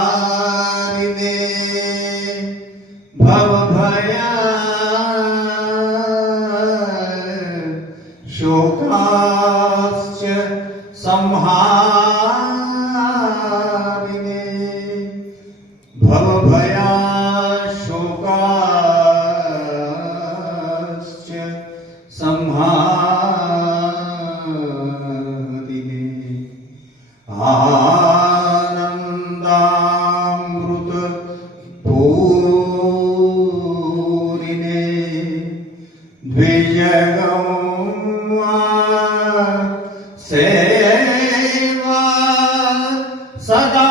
विहारिणे भवभया शोकाश्च संहारिणे भवभया शोकाश्च संहारिणे आनन्दामृत पूरिणे द्विजगौवा सेवा सदा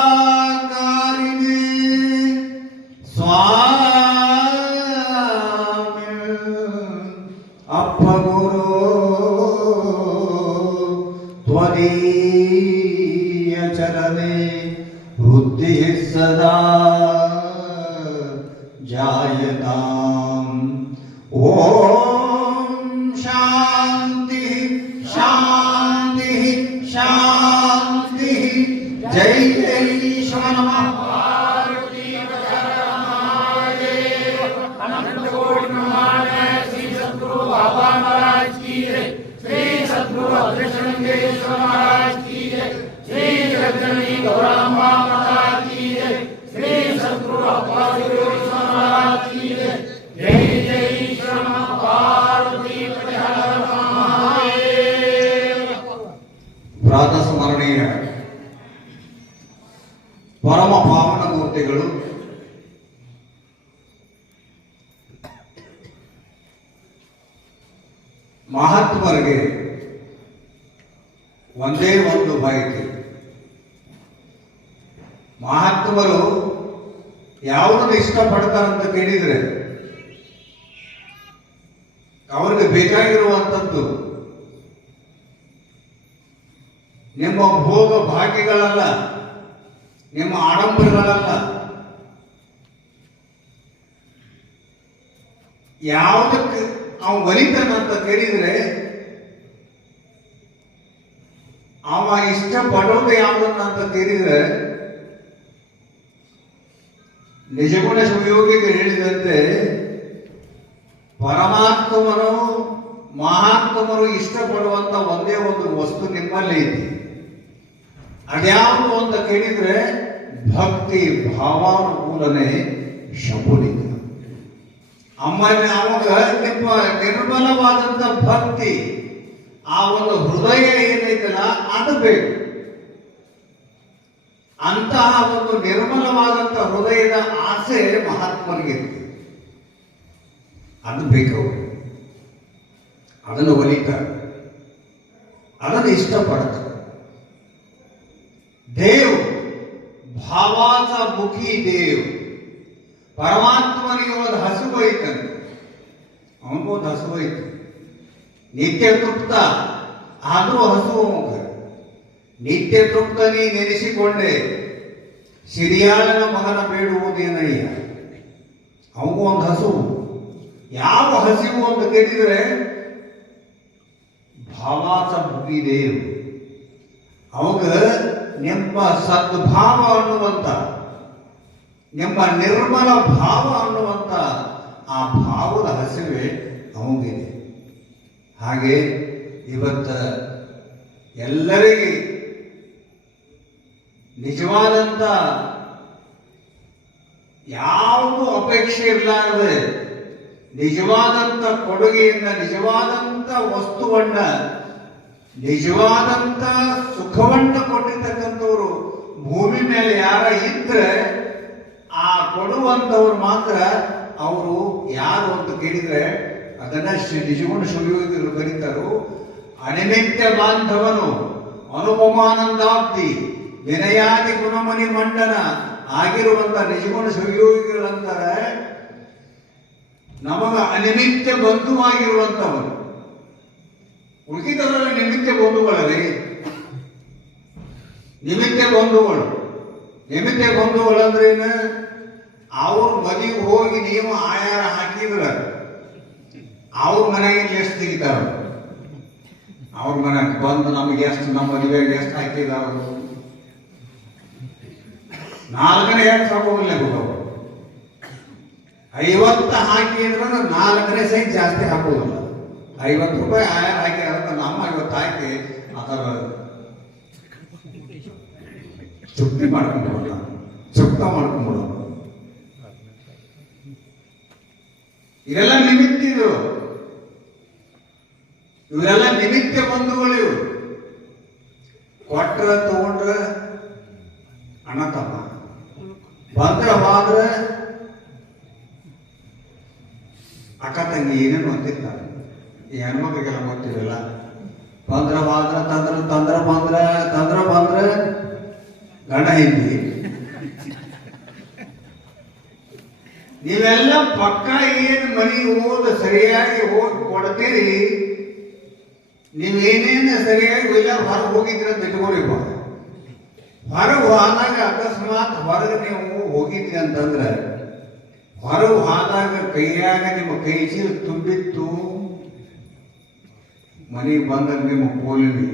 कारिणे स्वामी अपगुरो त्वदीय चरणे बुद्धिः सदा जायताम्। ॐ शान्ति शान्ति शान्ति। जय जय ईश्वर ಪ್ರಾತಸ್ಮರಣೀಯ ಪರಮ ಪಾವನ ಮೂರ್ತಿಗಳು ಮಹಾತ್ಮರಿಗೆ ಒಂದೇ ಒಂದು ಬಯಕೆ. ಮಹಾತ್ಮರು ಯಾವುದನ್ನು ಇಷ್ಟಪಡ್ತಾರಂತ ಕೇಳಿದ್ರೆ ಅವರಿಗೆ ಬೇಕಾಗಿರುವಂಥದ್ದು ನಿಮ್ಮ ಭೋಗ ಭಾಗ್ಯಗಳಲ್ಲ, ನಿಮ್ಮ ಆಡಂಬರಗಳಲ್ಲ. ಯಾವುದಕ್ಕೆ ಅವನು ಒಲಿತಾನಂತ ಕೇಳಿದ್ರೆ ಅವ ಇಷ್ಟಪಡೋದು ಯಾವುದನ್ನಂತ ಕೇಳಿದ್ರೆ ನಿಜಗುಣ ಶಿವಯೋಗಿಗೆ ಹೇಳಿದಂತೆ ಪರಮಾತ್ಮರು ಮಹಾತ್ಮರು ಇಷ್ಟಪಡುವಂತ ಒಂದೇ ಒಂದು ವಸ್ತು ನಿಮ್ಮಲ್ಲಿ ಇದೆ. ಅದ್ಯಾವುದು ಅಂತ ಕೇಳಿದ್ರೆ ಭಕ್ತಿ ಭಾವಾನುಕೂಲನೆ ಶಂಭುಲಿಂಗ. ಅವಾಗ ನಿಮ್ಮ ನಿರ್ಮಲವಾದಂತ ಭಕ್ತಿ, ಆ ಒಂದು ಹೃದಯ ಏನೈತಲ್ಲ ಅದು ಬೇಕು. ಅಂತಹ ಒಂದು ನಿರ್ಮಲವಾದಂತ ಹೃದಯದ ಆಸೆ ಮಹಾತ್ಮನಿಗೆ ಅದು ಬೇಕು. ಅದನ್ನು ಒಲಿತಾರೆ, ಅದನ್ನು ಇಷ್ಟಪಡ್ತಾರೆ. ದೇವ್ ಭಾವಾಸ ಮುಖಿ ದೇವ್. ಪರಮಾತ್ಮನಿಗೆ ಒಂದು ಹಸುವು ಐತಂತೆ, ಅವನಿಗೊಂದು ಹಸುವು ಐತೆ. ನಿತ್ಯ ತೃಪ್ತ ಆದರೂ ಹಸುವು ಮುಖ. ನಿತ್ಯ ತೃಪ್ತ ನೀ ನೆನೆಸಿಕೊಂಡೆ ಸಿರಿಯಾಳನ ಮಗನ ಬೇಡುವುದೇನಯ್ಯ. ಅವನಿಗೂ ಒಂದು ಹಸುವು. ಯಾವ ಹಸಿವು ಅಂತ ಕೇಳಿದರೆ ಭಾವಾಸ ಮುಖಿ ದೇವ್. ಅವಾಗ ನಿಮ್ಮ ಸದ್ಭಾವ ಅನ್ನುವಂತ, ನಿಮ್ಮ ನಿರ್ಮಲ ಭಾವ ಅನ್ನುವಂತ ಆ ಭಾವದ ಹಸಿವೆ ಅವನಿಗಿದೆ. ಹಾಗೆ ಇವತ್ತ ಎಲ್ಲರಿಗೆ ನಿಜವಾದಂತ ಯಾವುದು ಅಪೇಕ್ಷೆ ಇರಲಾರದೆ ನಿಜವಾದಂತ ಕೊಡುಗೆಯಿಂದ, ನಿಜವಾದಂತ ವಸ್ತುವನ್ನ, ನಿಜವಾದಂತ ಸುಖವನ್ನ ಕೊಟ್ಟಿರ್ತಕ್ಕಂಥವ್ರು ಭೂಮಿ ಮೇಲೆ ಯಾರ ಇದ್ರೆ ಆ ಕೊಡುವಂತ ಬಂದವರು ಮಾತ್ರ ಅವರು ಯಾರು ಅಂತ ಕೇಳಿದ್ರೆ ಅದನ್ನ ಶ್ರೀ ನಿಜಗುಣ ಶಿವಯೋಗಿಗಳು ಕರೀತಾರೋ ಅನಿಮಿತ್ಯ ಬಾಂಧವನು ಅನುಪಮಾನಂದಾಬ್ದಿ ವಿನಯಾದಿ ಗುಣಮಣಿ ಮಂಡನ ಆಗಿರುವಂತ ನಿಜಗುಣ ಶಿವಯೋಗಿಗಳಂತಾರೆ ನಮಗ ಅನಿಮಿತ್ಯ ಬಂಧುವಾಗಿರುವಂತವನು. ಉಳಿದವರ ನಿಮಿತ್ತ ಬಂಧುಗಳೇ, ನಿಮಿತ್ತ ಬಂಧುಗಳು. ನಿಮಿತ್ತ ಬಂಧುಗಳು ಅಂದ್ರೇನು? ಅವ್ರ ಮನೆಗೆ ಹೋಗಿ ನೀವು ಆಯಾರ ಹಾಕಿದ್ರ ಅವ್ರ ಮನೆಗೆ ಎಷ್ಟು ತೆಗಿತಾರ, ಅವ್ರ ಮನೆಗೆ ಬಂದು ನಮಗೆ ಎಷ್ಟು, ನಮ್ಮ ಮದುವೆಗೆ ಎಷ್ಟು ಹಾಕಿದಾರ, 4ನೇ ಎರಡು ಸಾಕೋಗಿಲ್ಲ ಹೋಗವು. 50 ಹಾಕಿದ್ರೆ 4ನೇ ಸೈಜ್ ಜಾಸ್ತಿ ಹಾಕೋದಿಲ್ಲ. 50 ರೂಪಾಯಿ ಆಯಾರ ಹಾಕಿ ಅದಕ್ಕೆ ನಮ್ಮ 50 ಹಾಕಿ ಅದರ ಚುಕ್ತಿ ಮಾಡ್ಕೊಂಡ್ಬಿಡೋಣ, ಚುಕ್ತ ಮಾಡ್ಕೊಂಡ್ಬಿಡೋಣ. ಇದೆಲ್ಲ ನಿಮಿತ್ತ. ಇವರೆಲ್ಲ ನಿಮಿತ್ತ ಬಂಧುಗಳು. ಇವರು ಕೊಟ್ರ ತಗೊಂಡ್ರ ಅಣ್ಣ ತಮ್ಮ, ಬಂದ್ರ ಹೋದ್ರ ಅಕ್ಕ ತಂಗಿ ಏನೇನು ಅಂತಿರ್ತಾರೆ. ಈ ಹೆಣ್ಮಕ್ಳಿಗೆಲ್ಲ ಗೊತ್ತಿರಲ್ಲ. ಬಂದ್ರ ಹೋದ್ರ ತಂದ್ರ ಬಂದ್ರ ಗಂಡ ಹಿಂದಿ. ನೀವೆಲ್ಲ ಪಕ್ಕ ಏನು ಮನೆಗೆ ಹೋದ ಸರಿಯಾಗಿ ಹೋಗಿ ಕೊಡ್ತೀರಿ. ನೀವೇನೇನು ಸರಿಯಾಗಿ ಇಲ್ಲ ಹೊರಗೆ ಹೋಗಿದ್ರಿ ಅಂತ ಇಟ್ಕೊಳಿ. ಹೊರಗೆ ಹೋದಾಗ ಅಕಸ್ಮಾತ್ ಹೊರಗೆ ನೀವು ಹೋಗಿದ್ರಿ ಅಂತಂದ್ರೆ ಹೊರಗೆ ಹೋದಾಗ ಕೈಯಾಗ ನಿಮ್ಮ ಕೈ ಚೀಲ ತುಂಬಿತ್ತು, ಮನೆಗೆ ಬಂದಾಗ ನಿಮ್ಮ ಕೋಲಿವಿ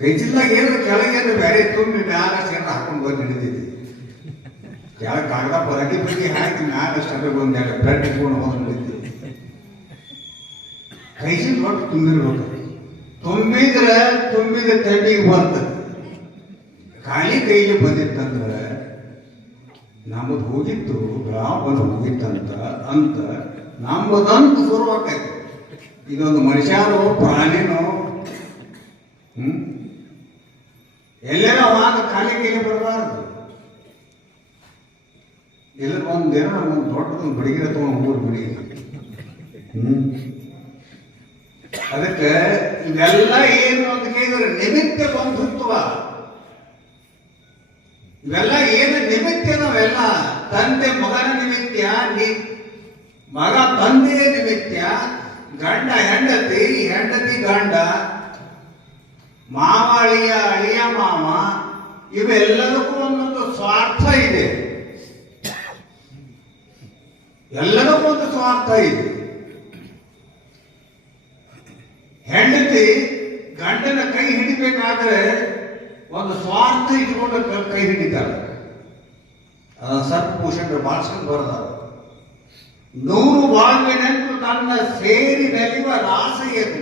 ಕೈ ಚೀಲದಾಗ ಏನಾದ್ರು ಕೆಳಗೇನು ಬೇರೆ ತುಂಬಿ ಮ್ಯಾಲ ಸೇರ ಹಾಕೊಂಡು ಬಂದು ಹಿಡಿದಿದ್ದಿ. ಕೆಳಗೆ ಕಾಗದ ಪರಗಿ ಬಗ್ಗೆ ಹಾಕಿ ಮ್ಯಾಲ ಸ್ಟೆಪ್ ಬಂದ ಬ್ಲಡ್ ಇಟ್ಕೊಂಡು ಹೋಗಿ ಹಿಡಿದ್ದಿ. ಕೈ ಚೀಲ ಒಟ್ಟು ತುಂಬಿರ್ಬೇಕು. ತುಂಬಿದ ತೆಮ್ಮಿಗೆ ಬರ್ತದೆ. ಖಾಲಿ ಕೈಗೆ ಬಂದಿತ್ತಂದ್ರೆ ನಮ್ಮದು ಹೋಗಿತ್ತು, ಬಂದು ಹೋಗಿತ್ತಂತ ಅಂತ ನಮ್ಮದಂತ ಶುರುವಾಕೈತಿ. ಇದೊಂದು ಮನುಷ್ಯನೋ ಪ್ರಾಣಿನೋ ಎಲ್ಲೆಲ್ಲ ಆಗ ಖಾಲಿ ಕೈಗೆ ಬರಬಾರ್ದು. ಎಲ್ಲ ಒಂದೇನೋ ನಮ್ಗೊಂದು ದೊಡ್ಡದೊಂದು ಬಡಿಗಿರ ತಗೊಂಡು ಮೂರು ಬಡಿಗಿರ. ಅದಕ್ಕೆ ಇವೆಲ್ಲ ಏನು ಅಂತ ಕೇಳಿದ್ರೆ ನಿಮಿತ್ತ ಬಂಧುತ್ವ. ಇವೆಲ್ಲ ಏನು ನಿಮಿತ್ತ? ನಾವೆಲ್ಲ ತಂದೆ ಮಗನ ನಿಮಿತ್ತ, ಮಗ ತಂದೆಯ ನಿಮಿತ್ತ, ಗಂಡ ಹೆಂಡತಿ, ಹೆಂಡತಿ ಗಂಡ, ಮಾವ ಅಳಿಯ, ಅಳಿಯ ಮಾಮ. ಇವೆಲ್ಲದಕ್ಕೂ ಒಂದೊಂದು ಸ್ವಾರ್ಥ ಇದೆ. ಎಲ್ಲದಕ್ಕೂ ಒಂದು ಸ್ವಾರ್ಥ ಇದೆ. ಹೆಂಡತಿ ಗಂಡನ ಕೈ ಹಿಡಿಬೇಕಾದ್ರೆ ಒಂದು ಸ್ವಾರ್ಥ ಇಟ್ಕೊಂಡು ಕೈ ಹಿಡಿತಾರೆ. ಸರ್ಪಭೂಷಣ ಭಾಷಣ ಬರೆದಾರ. 100 ಬಾಳ್ವೆನೆಂದು ತನ್ನ ಸೇರಿ ನೆಲೆಯುವ ರಾಸೆಯದು.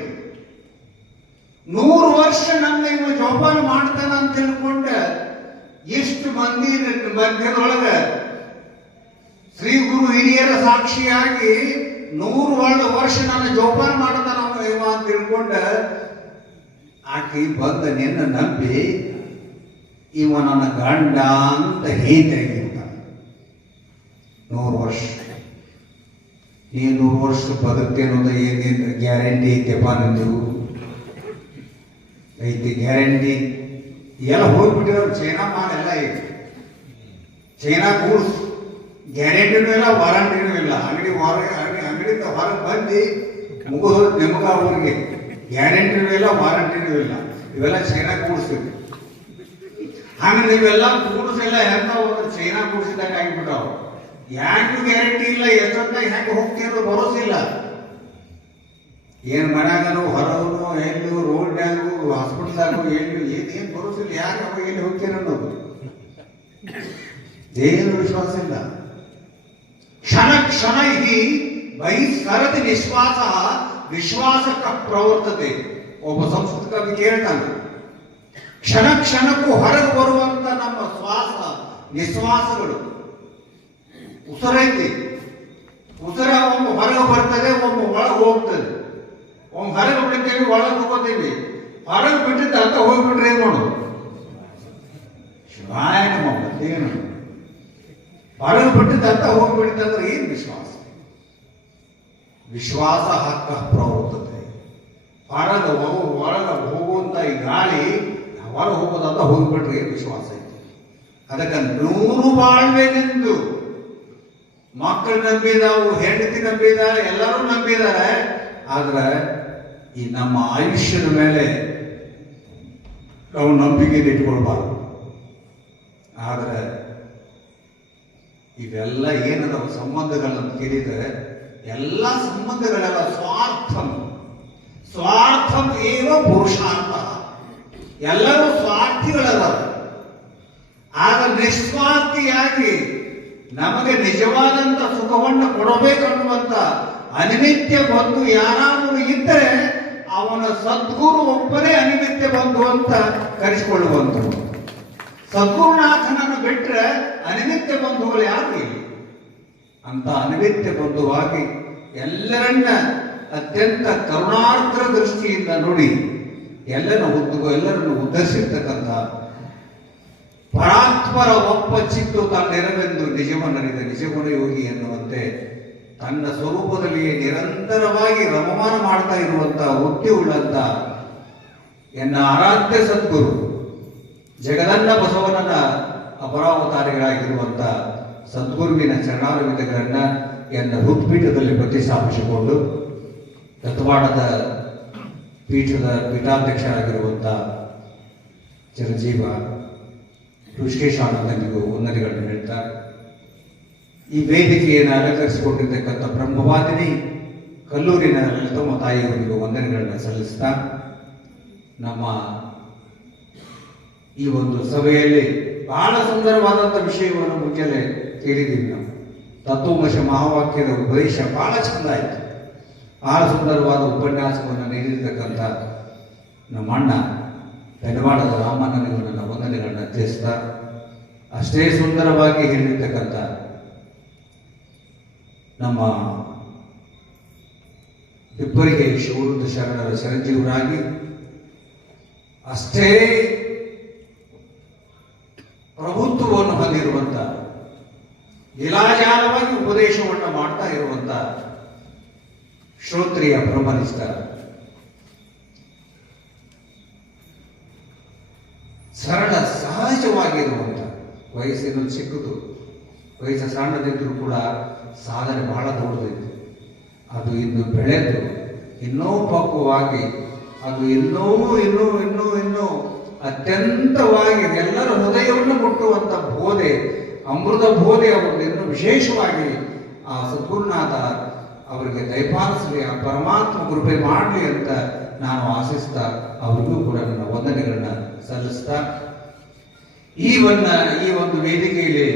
100 ವರ್ಷ ನನ್ನ ಇವ ಜೋಪಾನ ಮಾಡ್ತಾನ ಅಂತ ತಿಳ್ಕೊಂಡ ಇಷ್ಟು ಮಂದಿ ಮಧ್ಯದೊಳಗ ಶ್ರೀ ಗುರು ಹಿರಿಯರ ಸಾಕ್ಷಿಯಾಗಿ 100 ವರ್ಷ ನನ್ನ ಜೋಪಾನ ಮಾಡ್ತಾನ ಇವ ಅಂತ ತಿಳ್ಕೊಂಡ ಆಕೆ ಬಂದ ನಿನ್ನ ನಂಬಿ ಇವ ನನ್ನ ಗಂಡ ಅಂತ ಹೇಗಿರ್ತಾನೆ. 100 ವರ್ಷ. ನೀ 100 ವರ್ಷ ಬದುಕ್ತೆ ಅನ್ನೋದು ಏನೇನು ಗ್ಯಾರಂಟಿ ಐತೆಪ್ಪ? ನಂದು ಐತಿ ಗ್ಯಾರಂಟಿ. ಎಲ್ಲ ಹೋಗ್ಬಿಟ್ಟಿರೋರು ಚೈನಾ ಮಾಲ್ ಎಲ್ಲ ಐತಿ. ಚೈನಾ ಗೂಡ್ಸ್ ಗ್ಯಾರಂಟಿನೂ ಇಲ್ಲ, ವಾರಂಟಿನೂ ಇಲ್ಲ. ಅಂಗಡಿಯಿಂದ ಹೊರಗೆ ಬಂದು ಮುಗಿದು ನಿಮಗ ಅವ್ರಿಗೆ ಗ್ಯಾರಂಟಿನೂ ಇಲ್ಲ, ವಾರಂಟಿನೂ ಇಲ್ಲ. ಇವೆಲ್ಲ ಚೈನಾ ಗೂಡ್ಸ್. ಹಂಗೆ ನೀವೆಲ್ಲ ಗೂಡ್ಸ್ ಎಲ್ಲ ಹೆಂಗ ಹೋದ್ರೆ ಚೈನಾ ಗೂಡ್ಸ್ ಇದ್ದಾಗ ಆಗಿಬಿಟ್ಟಾವ. ಯಾಕೆ ಗ್ಯಾರಂಟಿ ಇಲ್ಲ, ಎಷ್ಟೊತ್ತಾಗ ಹೆಂಗೆ ಹೋಗ್ತೀರೋ ಭರೋಸಿಲ್ಲ. ಏನು ಮನ್ಯಾಗನು ಹೊರಗನು ಎಲ್ಲೂ ರೋಡ್ನ್ಯಾಗು ಹಾಸ್ಪಿಟಲ್ದಾಗು ಎಲ್ಲೂ ಏನು ಭರೋಸಿಲ್ಲ. ಯಾಕೆ ಅವಾಗ ಎಲ್ಲಿ ಹೋಗ್ತೀರ ಅನ್ನೋದು ಏನು ವಿಶ್ವಾಸ ಇಲ್ಲ. ಕ್ಷಣ ಕ್ಷಣ ಹಿ ಬಹಿಸ್ಕರತಿ ನಿಶ್ವಾಸ ವಿಶ್ವಾಸಕ ಪ್ರವರ್ತತೆ. ಒಬ್ಬ ಸಂಸ್ಕೃತ ಕವಿ ಕೇಳ್ತಾನೆ, ಕ್ಷಣ ಕ್ಷಣಕ್ಕೂ ಹೊರಗೆ ಬರುವಂತ ನಮ್ಮ ಶ್ವಾಸ ನಿಶ್ವಾಸಗಳು. ಉಸಿರೈತಿ, ಉಸಿರ ಒಮ್ಮೆ ಹೊರಗೆ ಬರ್ತದೆ, ಒಮ್ಮೆ ಒಳಗೆ ಹೋಗ್ತದೆ. ಒಮ್ಮೆ ಹೊರಗೆ ಬಿಡ್ತೇವೆ, ಒಳಗೆ ಹೋಗೋತೀವಿ. ಹೊರಗೆ ಬಿಟ್ಟಿದ್ದ ಅಂತ ಹೋಗ್ಬಿಟ್ರೆ ಏನ್ ಮಾಡೋದು? ಶಿವಾಯ ನಮ್ಮ ಮತ್ತೇನು ಹೊರಗೆ ಬಿಟ್ಟಿದ್ದಂತ ಹೋಗ್ಬಿಟ್ಟಿದ್ದಂದ್ರೆ ಏನು ವಿಶ್ವಾಸ? ವಿಶ್ವಾಸ ಹಕ್ಕ ಪ್ರವರ್ತತೆ. ಹೊರಗೆ ಹೋಗುವಂತ ಈ ಗಾಳಿ ಹೊರ ಹೋಗೋದಂತ ಹೋಗ್ಬಿಟ್ರೆ ಏನು ವಿಶ್ವಾಸ ಐತಿ? ಅದಕ್ಕೆ 100 ಬಾಳ್ವೆನೆಂದು ಮಕ್ಕಳು ನಂಬಿದಾವು, ಹೆಂಡತಿ ನಂಬಿದ್ದಾರೆ, ಎಲ್ಲರೂ ನಂಬಿದ್ದಾರೆ. ಆದ್ರೆ ಈ ನಮ್ಮ ಆಯುಷ್ಯದ ಮೇಲೆ ನಾವು ನಂಬಿಕೆ ಇಟ್ಕೊಳ್ಬಾರ್ದು. ಆದ್ರೆ ಇವೆಲ್ಲ ಏನದಾವ ಸಂಬಂಧಗಳನ್ನ ಕೇಳಿದರೆ ಎಲ್ಲ ಸಂಬಂಧಗಳೆಲ್ಲ ಸ್ವಾರ್ಥಂ ಏವ ಪುರುಷಾರ್ಥ. ಎಲ್ಲರೂ ಸ್ವಾರ್ಥಿಗಳಲ್ಲ. ಆಗ ನಿಸ್ವಾರ್ಥಿಯಾಗಿ ನಮಗೆ ನಿಜವಾದಂತ ಸುಖವನ್ನು ಕೊಡಬೇಕನ್ನುವಂತ ಅನಿಮಿತ್ಯ ಬಂಧು ಯಾರಾದರೂ ಇದ್ದರೆ ಅವನ ಸದ್ಗುರು ಒಬ್ಬರೇ ಅನಿಮಿತ್ಯ ಬಂಧು ಅಂತ ಕರೆಸಿಕೊಳ್ಳುವಂಥವು. ಸದ್ಗುರುನಾಥನನ್ನು ಬಿಟ್ಟರೆ ಅನಿಮಿತ್ಯ ಬಂಧುಗಳು ಯಾರು ಇಲ್ಲ. ಅಂತ ಅನಿಮಿತ್ಯ ಬಂಧುವಾಗಿ ಎಲ್ಲರನ್ನ ಅತ್ಯಂತ ಕರುಣಾರ್ದ್ರ ದೃಷ್ಟಿಯಿಂದ ನೋಡಿ ಎಲ್ಲರನ್ನು ಉದ್ಧರಿಸಿರ್ತಕ್ಕಂಥ ಪರಾತ್ಪರ ಒಪ್ಪ ಚಿತ್ತು ತನ್ನೆರವೆಂದು ನಿಜವನ್ನರಿದ ನಿಜಗುಣ ಯೋಗಿ ಎನ್ನುವಂತೆ ತನ್ನ ಸ್ವರೂಪದಲ್ಲಿಯೇ ನಿರಂತರವಾಗಿ ರಮಮಾನ ಮಾಡ್ತಾ ಇರುವಂತಹ ವೃತ್ತಿ ಉಳ್ಳಂತ ಎನ್ನ ಆರಾಧ್ಯ ಸದ್ಗುರು ಜಗದನ್ನ ಬಸವಣ್ಣನ ಅಪರಾವತಾರಿಗಳಾಗಿರುವಂತ ಸದ್ಗುರುವಿನ ಚರಣಾರವಿಂದಗಳನ್ನ ಎನ್ನ ಹೃತ್ಪೀಠದಲ್ಲಿ ಪ್ರತಿಷ್ಠಾಪಿಸಿಕೊಂಡು ತತ್ವಾಡದ ಪೀಠದ ಪೀಠಾಧ್ಯಕ್ಷರಾಗಿರುವಂತ ಚಿರಂಜೀವ ಋಷಿಕೇಶಾನಂದನಿಗೂ ವಂದನೆಗಳನ್ನು ಹೇಳ್ತಾ, ಈ ವೇದಿಕೆಯನ್ನು ಅಲಂಕರಿಸಿಕೊಂಡಿರ್ತಕ್ಕಂಥ ಬ್ರಹ್ಮವಾದಿನಿ ಕಲ್ಲೂರಿನ ಲಲಿತಮ್ಮ ತಾಯಿಯವರಿಗೂ ವಂದನೆಗಳನ್ನು ಸಲ್ಲಿಸ್ತಾ, ನಮ್ಮ ಈ ಒಂದು ಸಭೆಯಲ್ಲಿ ಬಹಳ ಸುಂದರವಾದಂಥ ವಿಷಯವನ್ನು ಮುಂಚೆಲೆ ಕೇಳಿದ್ದೀವಿ. ನಾವು ತತ್ವಮಶ ಮಹಾವಾಕ್ಯದ ಉಪದೇಶ ಬಹಳ ಚಂದ ಆಯಿತು. ಬಹಳ ಸುಂದರವಾದ ಉಪನ್ಯಾಸವನ್ನು ನೀಡಿರ್ತಕ್ಕಂಥ ನಮ್ಮ ಅಣ್ಣ ಬೆಳವಾಡದ ರಾಮಣ್ಣನಿಗೂ ನನ್ನ ವಂದನೆಗಳನ್ನು ಅರ್ಪಿಸ್ತಾ, ಅಷ್ಟೇ ಸುಂದರವಾಗಿ ಹೇಳಿರ್ತಕ್ಕಂಥ ನಮ್ಮ ಇಬ್ಬರಿಗೆ ಶಿವರುದ್ಧ ಶರಣರ ಚಿರಂಜೀವರಾಗಿ ಅಷ್ಟೇ ಪ್ರಭುತ್ವವನ್ನು ಹೊಂದಿರುವಂತ ಲೀಲಾಜಾಲವಾಗಿ ಉಪದೇಶವನ್ನು ಮಾಡ್ತಾ ಇರುವಂತ ಶ್ರೋತ್ರಿಯ ಬ್ರಹ್ಮನಿಷ್ಠ ಸರಳ ಸಹಜವಾಗಿರುವಂತ, ವಯಸ್ಸಿನ ಚಿಕ್ಕದು, ವಯಸ್ಸು ಸಣ್ಣದಿದ್ರೂ ಕೂಡ ಸಾಧನೆ ಬಹಳ ದೊಡ್ಡದಿತ್ತು. ಅದು ಇಂದು ಬೆಳೆದು ಇನ್ನೂ ಪಕ್ವವಾಗಿ ಅದು ಇನ್ನೂ ಇನ್ನೂ ಇನ್ನೂ ಇನ್ನೂ ಅತ್ಯಂತವಾಗಿ ಎಲ್ಲರ ಹೃದಯವನ್ನು ಮುಟ್ಟುವಂತ ಬೋಧೆ, ಅಮೃತ ಬೋಧೆ ಅವರದ್ದು ಇನ್ನೂ ವಿಶೇಷವಾಗಿ ಆ ಸದ್ಗುರುನಾಥ ಅವರಿಗೆ ದಯಪಾಲಿಸಲಿ, ಆ ಪರಮಾತ್ಮ ಕೃಪೆ ಮಾಡಲಿ ಅಂತ ನಾನು ಆಶಿಸ್ತಾ ಅವರಿಗೂ ಕೂಡ ನನ್ನ ವಂದನೆಗಳನ್ನ ಸಲ್ಲಿಸ್ತಾ, ಈ ಒಂದು ವೇದಿಕೆಯಲ್ಲಿ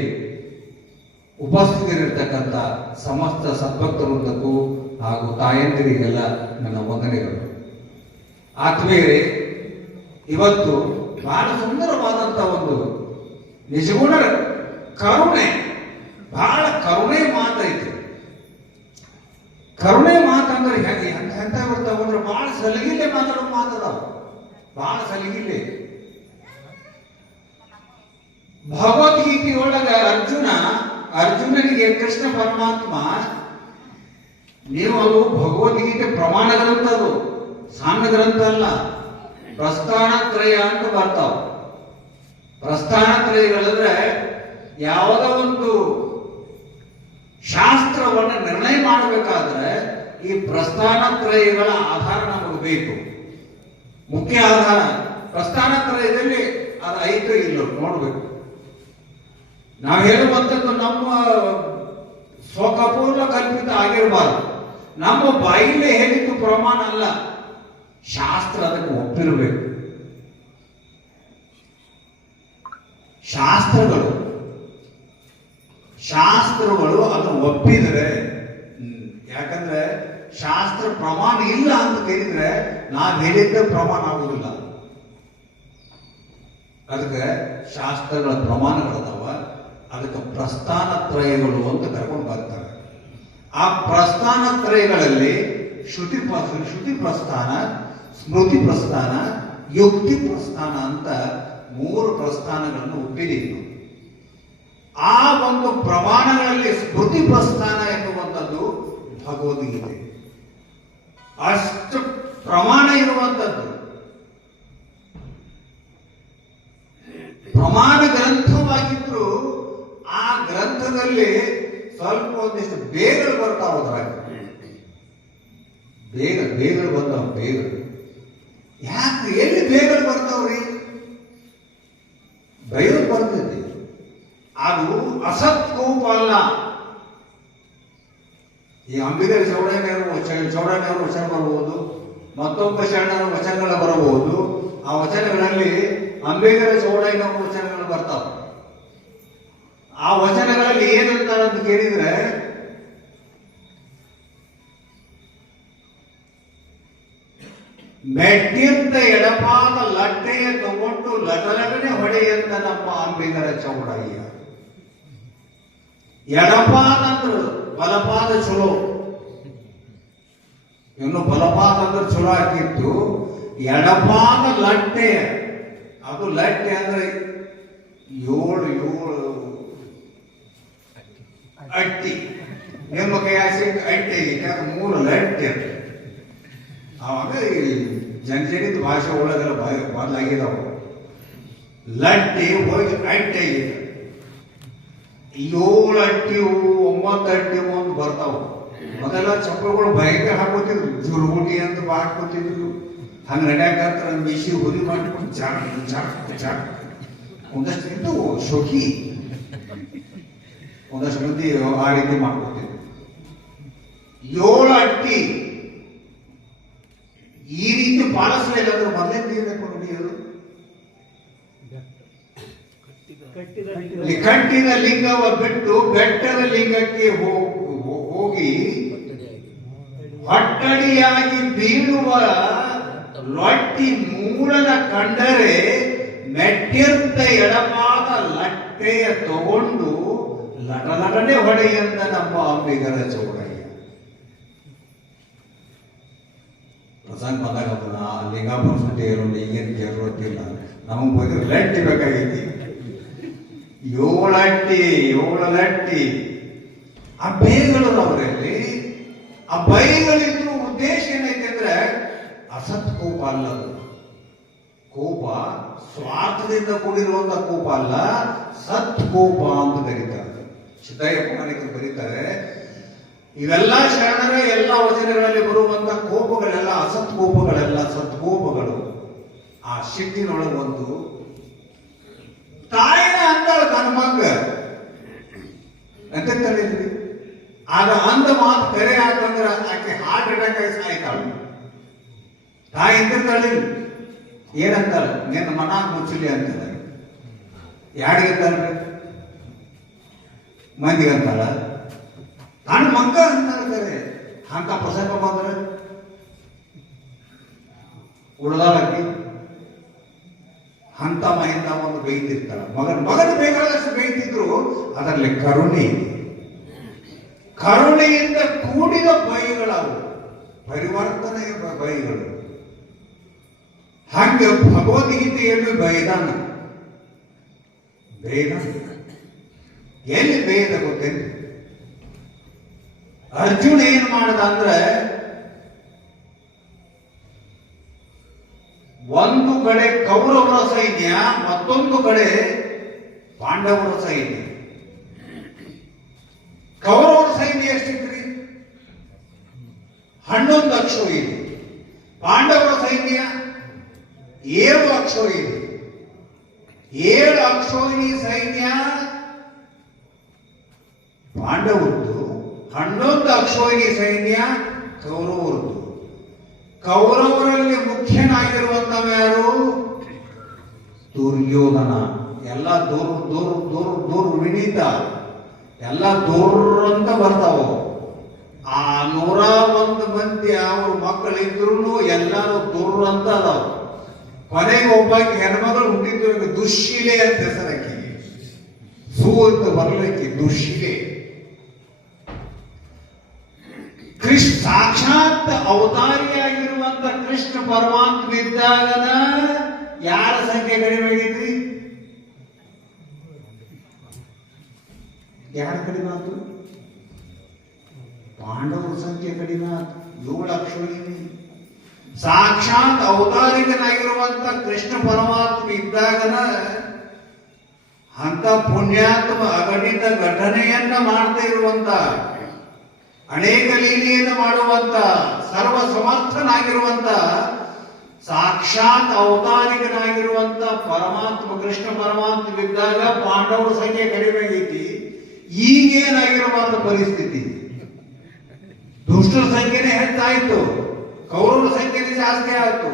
ಉಪಸ್ಥಿತರಿರ್ತಕ್ಕಂಥ ಸಮಸ್ತ ಸದ್ಭಕ್ತವೃಂದಕ್ಕೂ ಹಾಗೂ ತಾಯಂದಿರಿಗೆಲ್ಲ ನನ್ನ ವಂದನೆಗಳು. ಆತ್ಮೀಯರೇ, ಇವತ್ತು ಬಹಳ ಸುಂದರವಾದಂಥ ಒಂದು ನಿಜಗುಣ ಕರುಣೆ, ಬಹಳ ಕರುಣೆ ಮಾತೈತೆ. ಕರುಣೆ ಮಾತಂದ್ರೆ ಹೇಗೆ ಎಂತ ಬರ್ತಾವ ಅಂದ್ರೆ ಬಹಳ ಸಲಿಗಿಲ್ಲೇ ಮಾತಾಡೋ ಮಾತದಾವ, ಬಹಳ ಸಲಿಗಿಲ್ಲೇ. ಭಗವದ್ಗೀತೆಯೊಳಗ ಅರ್ಜುನನಿಗೆ ಕೃಷ್ಣ ಪರಮಾತ್ಮ, ನೀವು ಅದು ಭಗವದ್ಗೀತೆ ಪ್ರಮಾಣ ಗ್ರಂಥ, ಅದು ಸಣ್ಣ ಗ್ರಂಥ ಅಲ್ಲ, ಪ್ರಸ್ಥಾನತ್ರಯ ಅಂತ ಬರ್ತಾವ. ಪ್ರಸ್ಥಾನತ್ರಯಗಳಂದ್ರೆ ಯಾವುದೋ ಒಂದು ಶಾಸ್ತ್ರವನ್ನು ನಿರ್ಣಯ ಮಾಡಬೇಕಾದ್ರೆ ಈ ಪ್ರಸ್ಥಾನತ್ರಯಗಳ ಆಧಾರ ನಮಗೆ ಬೇಕು. ಮುಖ್ಯ ಆಧಾರ ಪ್ರಸ್ಥಾನತ್ರಯದಲ್ಲಿ ಅದು ಐದು ಇಲ್ಲೋ ನೋಡ್ಬೇಕು. ನಾವು ಹೇಳುವಂಥದ್ದು ನಮ್ಮ ಸ್ವಕಪೂರ್ವ ಕಲ್ಪಿತ ಆಗಿರಬಾರ್ದು. ನಮ್ಮ ಬಾಯಿಲೇ ಹೇಳಿದ್ದು ಪ್ರಮಾಣ ಅಲ್ಲ, ಶಾಸ್ತ್ರ ಅದಕ್ಕೆ ಒಪ್ಪಿರಬೇಕು. ಶಾಸ್ತ್ರಗಳು ಅದನ್ನು ಒಪ್ಪಿದರೆ, ಯಾಕಂದ್ರೆ ಶಾಸ್ತ್ರ ಪ್ರಮಾಣ ಇಲ್ಲ ಅಂತ ಕೇಳಿದ್ರೆ ನಾವು ಹೇಳಿದ್ದ ಪ್ರಮಾಣ ಆಗುದಿಲ್ಲ. ಅದಕ್ಕೆ ಶಾಸ್ತ್ರಗಳ ಪ್ರಮಾಣಗಳದಾವ, ಅದಕ್ಕೆ ಪ್ರಸ್ಥಾನತ್ರಯಗಳು ಅಂತ ಕರ್ಕೊಂಡು ಬರ್ತಾರೆ. ಆ ಪ್ರಸ್ಥಾನತ್ರಯಗಳಲ್ಲಿ ಶ್ರುತಿ ಪ್ರಸ್ಥಾನ, ಸ್ಮೃತಿ ಪ್ರಸ್ಥಾನ, ಯುಕ್ತಿ ಪ್ರಸ್ಥಾನ ಅಂತ 3 ಪ್ರಸ್ಥಾನಗಳನ್ನು ಒಪ್ಪಿದ್ದೀವಿ. ಆ ಒಂದು ಪ್ರಮಾಣಗಳಲ್ಲಿ ಸ್ಮೃತಿ ಪ್ರಸ್ಥಾನ ಎನ್ನುವಂಥದ್ದು ಭಗವದ್ಗೀತೆ. ಅಷ್ಟು ಪ್ರಮಾಣ ಇರುವಂಥದ್ದು ಪ್ರಮಾಣ ಗ್ರಂಥವಾಗಿದ್ರು ಆ ಗ್ರಂಥದಲ್ಲಿ ಸ್ವಲ್ಪ ಒಂದಿಷ್ಟು ಬೇಗಗಳು ಬರ್ತಾವ. ಬೇಗಗಳು ಬಂದಾವ. ಬೇಗಗಳು ಯಾಕೆ ಎಲ್ಲಿ ಬೇಗಗಳು ಬರ್ತಾವ್ರಿ? ಬೈಯೋದು ಬರ್ತೈತಿ. ಅದು ಅಸತ್ಕೋಪ ಅಲ್ಲ. ಈ ಅಂಬಿಗರ ಚೌಡಯ್ಯನವರು ವಚನ ಬರಬಹುದು, ಮತ್ತೊಬ್ಬ ಶರಣರ ವಚನಗಳು ಬರಬಹುದು. ಆ ವಚನಗಳಲ್ಲಿ ಅಂಬಿಗರ ಚೌಡಯ್ಯನವರ ವಚನಗಳು ಬರ್ತಾವೆ. ಆ ವಚನಗಳಲ್ಲಿ ಏನಂತಾರೆ ಅಂತ ಕೇಳಿದ್ರೆ, ಮೆಟ್ಟಿಂದ ಎಡಪಾದ ಲಟ್ಟೆಯ ತಗೊಂಡು ಲಟಲಗನೆ ಹೊಡೆಯಂತ ನಮ್ಮ ಅಂಬಿಗರ ಚೌಡಯ್ಯ. ಎಡಪಾದ ಅಂದ್ರೆ ಬಲಪಾದ ಚಲೋ, ಇನ್ನು ಬಲಪಾದ ಅಂದ್ರೆ ಚಲೋ ಹಾಕಿತ್ತು. ಎಡಪಾದ ಲಟ್ಟೆ, ಅದು ಲಟ್ಟೆ ಅಂದ್ರೆ ಏಳು ಅಟ್ಟಿ. ನಿಮ್ಮ ಕೈ ಆಸೆ ಅಟ್ಟೆ ಅದು 3 ಲಟ್ಟೆ. ಅವಾಗ ಜನಜನಿತ ಭಾಷೆ ಒಳಗೆಲ್ಲ ಬದಲಾಗಿದಾವ. ಲಟ್ಟಿ ಹೋಗಿ ಅಟ್ಟೆ ಆಗಿದೆ. 7 ಅಟ್ಟಿ 9 ಅಟ್ಟಿ ಒಂದು ಬರ್ತಾವ. ಮೊದಲ ಚಪ್ಪಲ್ಗಳು ಭಯಂಕರ ಹಾಕೋತಿದ್ರು, ಜುರುಗುಟಿ ಅಂತ ಹಾಕೋತಿದ್ರು. ಹಂಗೆ ನಡ್ಯಾಕಂತ ಮೀಸಿ ಹುಲಿ ಮಾಡ್ಕೊಂಡು ಜಾಕ್ ಒಂದಷ್ಟು ಇದ್ದು ಶೋಕಿ, ಒಂದಷ್ಟು ಮಂದಿ ಆ ರೀತಿ ಮಾಡ್ಕೊತಿದ್ರು. 7 ಅಟ್ಟಿ ಈ ರೀತಿ ಪಾಲಿಸಲಿಲ್ಲ ಅಂದ್ರೆ ಮೊದಲೇ ನೀರಬೇಕು ನೋಡಿಯೋದು. ಕಟ್ಟಿದ ಲಿಂಗವ ಬಿಟ್ಟು ಬೆಟ್ಟದ ಲಿಂಗಕ್ಕೆ ಹೋಗಿ ಹೊಟ್ಟಡಿಯಾಗಿ ಬೀಳುವ ಲೊಟ್ಟಿ ಮೂಡನ ಕಂಡರೆ ಮೆಟ್ಟಿರ್ತ ಎಡಪಾದ ಲಟ್ಟೆಯ ತಗೊಂಡು ಲಟಲಟನೆ ಹೊಡೆಯಂತ ನಮ್ಮ ಅಂಬಿಗರ ಚೌಡಯ್ಯ. ಪ್ರಸಂಗ ಬಂದಾಗ ಲಿಂಗ ಪರ್ಸೆಂಟೇಜ್ ಈಗೇನು ಜರುರತ್ತಿಲ್ಲ, ನಮಗೆ ಹೋದ್ರೆ ಲಟ್ಟಿ ಬೇಕಾಗೈತಿ. 7 ಲಟ್ಟಿ ಆ ಬೈಗಳು ಅವರಲ್ಲಿ. ಆ ಬೈಗಳಿದ್ರು ಉದ್ದೇಶ ಏನೈತೆ ಅಂದ್ರೆ ಅಸತ್ ಕೋಪ ಅಲ್ಲದು. ಕೋಪ ಸ್ವಾರ್ಥದಿಂದ ಕೂಡಿರುವಂತ ಕೋಪ ಅಲ್ಲ, ಸತ್ ಕೋಪ ಅಂತ ಕರೀತಾರೆ. ಸಿದ್ದಯ್ಯ ಪುರಾಣಿಕರು ಬರೀತಾರೆ, ಇವೆಲ್ಲ ಶರಣರ ಎಲ್ಲ ವಚನಗಳಲ್ಲಿ ಬರುವಂತ ಕೋಪಗಳೆಲ್ಲ ಅಸತ್ ಕೋಪಗಳೆಲ್ಲ ಸತ್ಕೋಪಗಳು. ಆ ಸಿಟ್ಟಿನೊಳಗೊಂದು ತಾಯಿನ ಅಂತಾಳ ತನ್ನ ಮಗ ಅಂತ ಕರೀತೀವಿ. ಆಗ ಅಂದ ಮಾತು ಕರೆ ಹಾಕಂದ್ರೆ ಆಕೆ ಹಾರ್ಟ್ ಅಟ್ಯಾಕ್ ಆಗಿ ಸಾಯ್ತಾಳ. ತಾಯಿ ಎಂದಿರ್ತಾಳೆ, ಏನಂತಾಳ, ನಿನ್ನ ಮನಾಗ ಮುಚ್ಚಲಿ ಅಂತಾಳೆ. ಯಾರಿಗಂತಾಳ್ರಿ? ಮಂದಿಗಂತಾಳ, ನನ್ನ ಮಗ ಅಂತಾರೆ. ಅಂತ ಪ್ರಸಂಗ ಬಂದ್ರೆ ಉಳಿದಾಳಕ್ಕೆ ಅಂತ ಮಹಿಂದ ಒಂದು ಬೈತಿರ್ತಾಳ. ಮಗನ ಬೇಕಾದಷ್ಟು ಬೈತಿದ್ರು, ಅದರಲ್ಲಿ ಕರುಣೆಯಿಂದ ಕೂಡಿದ ಬೈಗಳವು, ಪರಿವರ್ತನೆಯ ಬೈಗಳು. ಹಂಗೆ ಭಗವದ್ಗೀತೆಯಲ್ಲಿ ಬೈದಾನ ಎಲ್ಲಿ ಬೇದ ಗೊತ್ತೇನು? ಅರ್ಜುನ ಏನ್ ಮಾಡದ ಅಂದ್ರೆ, ಒಂದು ಕಡೆ ಕೌರವರ ಸೈನ್ಯ, ಮತ್ತೊಂದು ಕಡೆ ಪಾಂಡವರ ಸೈನ್ಯ. ಕೌರವರ ಸೈನ್ಯ ಎಷ್ಟಿದ್ರಿ? 11 ಲಕ್ಷ ಇದೆ. ಪಾಂಡವರ ಸೈನ್ಯ 7 ಲಕ್ಷ ಇದೆ. 7 ಅಕ್ಷೋಹಿಣಿ ಸೈನ್ಯ ಪಾಂಡವರದ್ದು, 11 ಅಕ್ಷೋಹಿಣಿ ಸೈನ್ಯ ಕೌರವರದ್ದು. ಕೌರವರಲ್ಲಿ ಮುಖ್ಯನಾಗಿರುವಂತವ ಯಾರು? ದುರ್ಯೋಧನ. ಎಲ್ಲ ದೂರ ವಿನೀತ, ಎಲ್ಲ ದೂರಂತ ಬರ್ತಾವ. ಆ 101 ಮಂದಿ ಅವ್ರ ಮಕ್ಕಳಿದ್ರು ಎಲ್ಲರೂ ದೂರಂತ ಅದಾವ. ಕೊನೆಗೆ ಒಬ್ಬಾಕಿ ಹೆಣ್ಮಗಳು ಹುಟ್ಟಿದ್ರು, ದುಶ್ಶೀಲೆ ಅಂತ ಹೆಸರಾಕಿ. ಅಂತ ಬರ್ಲಿಕ್ಕೆ ದುಶ್ಶೀಲೆ. ಕೃಷ್ಣ ಸಾಕ್ಷಾತ್ ಅವತಾರಿಯಾಗಿರುವಂತ ಕೃಷ್ಣ ಪರಮಾತ್ಮ ಇದ್ದಾಗನ ಯಾರ ಸಂಖ್ಯೆ ಕಡಿಮೆ ಆಗೈತ್ರಿ? ಯಾರು ಕಡಿಮೆ ಆಯ್ತು? ಪಾಂಡವರ ಸಂಖ್ಯೆ ಕಡಿಮೆ ಆಯ್ತು. 7 ಅಕ್ಷೋಹಿಣಿ ಸಾಕ್ಷಾತ್ ಅವತಾರಿಕನಾಗಿರುವಂತ ಕೃಷ್ಣ ಪರಮಾತ್ಮ ಇದ್ದಾಗನ ಅಂತ ಪುಣ್ಯಾತ್ಮ ಅಗಣಿತ ಘಟನೆಯನ್ನ ಮಾಡ್ತಾ ಇರುವಂತ, ಅನೇಕ ಲೀಲೆಯನ್ನು ಮಾಡುವಂತ, ಸರ್ವ ಸಮರ್ಥನಾಗಿರುವಂತ, ಸಾಕ್ಷಾತ್ ಅವತಾರಿಕನಾಗಿರುವಂತ ಪರಮಾತ್ಮ ಕೃಷ್ಣ ಪರಮಾತ್ಮ ಇದ್ದಾಗ ಪಾಂಡವರ ಸಂಖ್ಯೆ ಕಡಿಮೆ ಆಗೈತಿ. ಈಗೇನಾಗಿರುವಂತ ಪರಿಸ್ಥಿತಿ, ದುಷ್ಟರ ಸಂಖ್ಯೆನೇ ಹೆಚ್ಚಾಯ್ತು, ಕೌರವರ ಸಂಖ್ಯೆನೇ ಜಾಸ್ತಿ ಆಯ್ತು.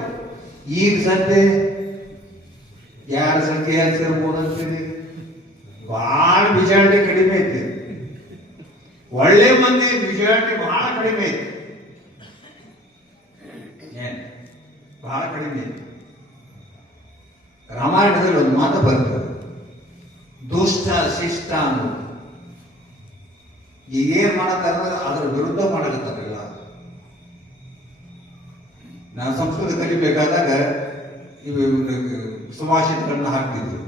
ಈಗ ಸದ್ಯ ಯಾರ ಸಂಖ್ಯೆ ಹೆಚ್ಚಿರ್ಬೋದಂತೀರಿ? ಬಹಳ ಮೆಜಾರಿಟಿ ಕಡಿಮೆ ಐತಿ. ಒಳ್ಳೆ ಮಂದಿ ಮೆಜಾರಿಟಿ ಬಹಳ ಕಡಿಮೆ ಐತಿ, ಬಹಳ ಕಡಿಮೆ ಐತಿ. ರಾಮಾಯಣದಲ್ಲಿ ಒಂದು ಮಾತು ಬರ್ತದೆ, ದುಷ್ಟ ಶಿಷ್ಟ ಅನ್ನೋದು. ಈಗೇನ್ ಮಾಡತ್ತಾರ ಅದರ ವಿರುದ್ಧ ಮಾಡಕತ್ತಾರಲ್ಲ. ನಾನು ಸಂಸ್ಕೃತ ಕಲಿಬೇಕಾದಾಗ ಇವು ಸುಭಾಷಿತಗಳನ್ನ ಹಾಕ್ತಿದ್ರು.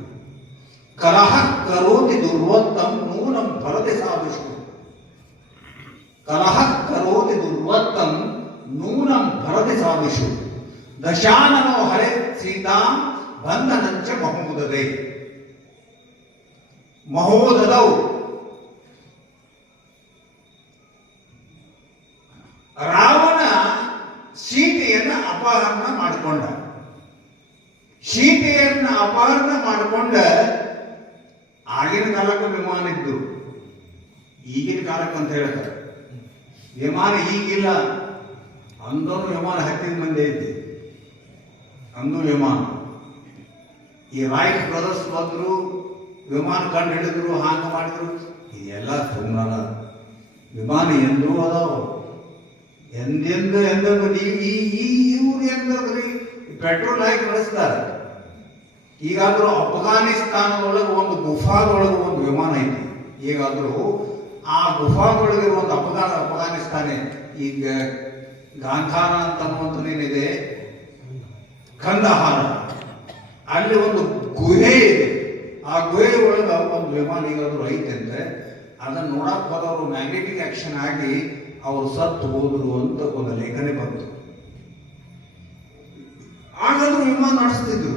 ಕಲಹ ಕರೋತಿ ದುರ್ವತ್ತಂ ನೂನಂ ಭರತಿ ಸಾಧಿಸು. ಕಲಹ ಕರೋತಿ ದುರ್ವತ್ತಂ ನೂನಂ ಭರತಿ ಸಾಧಿಸು. ದಶಾನನೋ ಹರೆ ಸೀತಾಂ ಬಂಧನಂಚ ಮಹೋದದೆ. ಮಹೋದದವು ರಾವಣ ಸೀತೆಯನ್ನ ಅಪಹರಣ ಮಾಡಿಕೊಂಡ. ಸೀತೆಯನ್ನ ಅಪಹರಣ ಮಾಡಿಕೊಂಡ. ಆಗಿನ ಕಾಲಕ್ಕೆ ವಿಮಾನ ಇದ್ದು, ಈಗಿನ ಕಾಲಕ್ಕೆ ಅಂತ ಹೇಳ್ತಾರೆ. ವಿಮಾನ ಈಗಿಲ್ಲ, ಅಂದೋನು ವಿಮಾನ ಹತ್ತಿದ ಮಂದಿ ಐತಿ. ಅಂದು ವಿಮಾನ ಈ ರೈಟ್ ಬ್ರದರ್ಸ್ ಬಂದ್ರು, ವಿಮಾನ ಕಂಡು ಹಿಡಿದ್ರು, ಹಾಂಗ ಮಾಡಿದ್ರು. ಇದೆಲ್ಲ ಸುಮ್ಮನ. ವಿಮಾನ ಎಂದೂ ಅದಾವ, ಎಂದೆಂದು ಎಂದೆಂದು ಇವ್ರು ಎಂದ್ರಿ ಪೆಟ್ರೋಲ್ ಹಾಕಿ ನಡೆಸ್ತಾರೆ. ಈಗಾದ್ರೂ ಅಫ್ಘಾನಿಸ್ತಾನದೊಳಗೆ ಒಂದು ಗುಫಾದೊಳಗೆ ಒಂದು ವಿಮಾನ ಐತಿ. ಈಗಾದ್ರೂ ಆ ಗುಫಾದೊಳಗಿರುವ ಒಂದು ಅಫ್ಘಾನಿಸ್ತಾನ, ಈಗ ಗಾಂಧಾರ ಅಂತ ಅನ್ನುವಂಥದ್ದೇನಿದೆ, ಕಂದಹಾರ, ಅಲ್ಲಿ ಒಂದು ಗುಹೆ ಇದೆ. ಆ ಗುಹೆ ಒಳಗೆ ಒಂದು ವಿಮಾನ ಈಗಾದ್ರೂ ಐತೆ. ಅದನ್ನು ನೋಡಕ್ ಹೋದವರು ಮ್ಯಾಗ್ನೆಟಿಕ್ ಆಕ್ಷನ್ ಆಗಿ ಅವರು ಸತ್ತು ಹೋದ್ರು ಅಂತ ಒಂದು ಲೇಖನೆ ಬಂತು. ಹಾಗಾದ್ರೂ ವಿಮಾನ ನಡೆಸ್ತಿದ್ರು.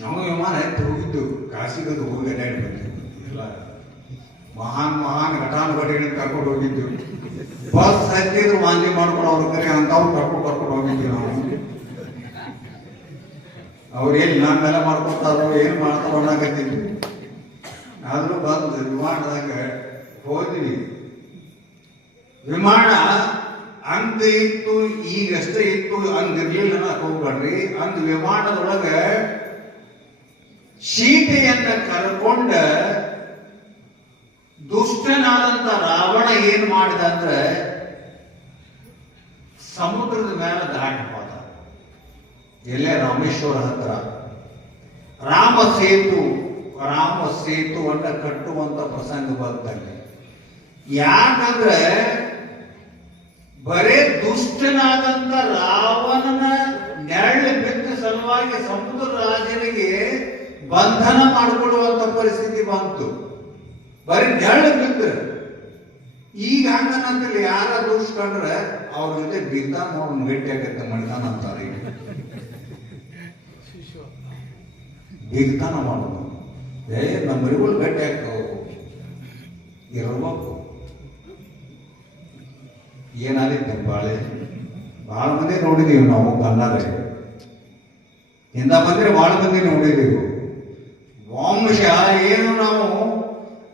ನಾವು ವಿಮಾನ ಎತ್ತು ಹೋಗಿದ್ದು, ಕಾಶಿಗದು ಹೋಗಿ ಅಡ್ಡಾಡ್ಬೇಕು. ಎಲ್ಲ ಮಹಾನ್ ಘಟಾನುಘಟಿಗೆ ಕರ್ಕೊಂಡು ಹೋಗಿದ್ದು. ಬಸ್ ಹತ್ತಿದ್ರು ಮಾನ್ಯ ಮಾಡ್ಕೊಂಡು ಅವ್ರ ಕರೆ ಅಂತವ್ರು ಕರ್ಕೊಂಡು ಹೋಗಿದ್ವಿ ನಾವು. ಅವ್ರು ಏನ್ ನಮ್ಮೆಲ್ಲ ಮಾಡ್ಕೊತಾರೋ ಏನ್ ಮಾಡ್ತಾರೋ ಅನ್ನಕತ್ತಿದ್ವಿ. ಆದ್ರೂ ಬಂದು ವಿಮಾನದಾಗ ಹೋದ್ವಿ. ವಿಮಾನ ಅಂದ ಇತ್ತು, ಈಗಷ್ಟೇ ಇತ್ತು, ಅಂದಿರ್ಲಿಲ್ಲ ಅನ್ನಕ್ ಹೋಗ್ಬೇಡ್ರಿ. ಅಂದ್ ವಿಮಾನದೊಳಗ ಸೀತೆಯನ್ನ ಕರ್ಕೊಂಡ ದುಷ್ಟನಾದಂತ ರಾವಣ ಏನ್ ಮಾಡಿದ ಅಂದ್ರೆ ಸಮುದ್ರದ ಮೇಲೆ ದಾಟಿ ಹೋದ. ಎಲ್ಲೇ ರಾಮೇಶ್ವರ ಹತ್ರ ರಾಮ ಸೇತುವನ್ನ ಕಟ್ಟುವಂತ ಪ್ರಸಂಗ ಬಂದಲ್ಲಿ. ಯಾಕಂದ್ರೆ ಬರೇ ದುಷ್ಟನಾದಂತ ರಾವಣನ ನೆರಳು ಬಿದ್ದ ಸಲುವಾಗಿ ಸಮುದ್ರ ರಾಜನಿಗೆ ಬಂಧನ ಮಾಡಿಕೊಳ್ಳುವಂತ ಪರಿಸ್ಥಿತಿ ಬಂತು. ಬರೀ ನೆರಳು ಬಿದ್ದರೆ. ಈಗ ಹಂಗನಂತಲ್ಲಿ ಯಾರ ದೂರ್ಸ್ಕೊಂಡ್ರೆ ಅವ್ರ ಜೊತೆ ಬಿದ್ದಾನ ಅವ್ರನ್ನ ಭೇಟಿ ಆಗತ್ತೆ ಮಣ್ತಾನ ಅಂತಾರೆ. ಬಿಗ್ತಾನ ಮಾಡೋದು ನಮ್ಮ ಮರಿಗಳು ಭೇಟಿ ಆಗ್ತಾವ ಇರಬೇಕು. ಏನಾದಿತ್ತು ಬಾಳೆ ಬಹಳ ಮಂದಿ ನೋಡಿದೀವಿ ನಾವು. ಕನ್ನಡ ಇಂದ ಬಂದ್ರೆ ಬಹಳ ಮಂದಿ ನೋಡಿದೀವಿ. ವಂಶ ಏನು ನಾವು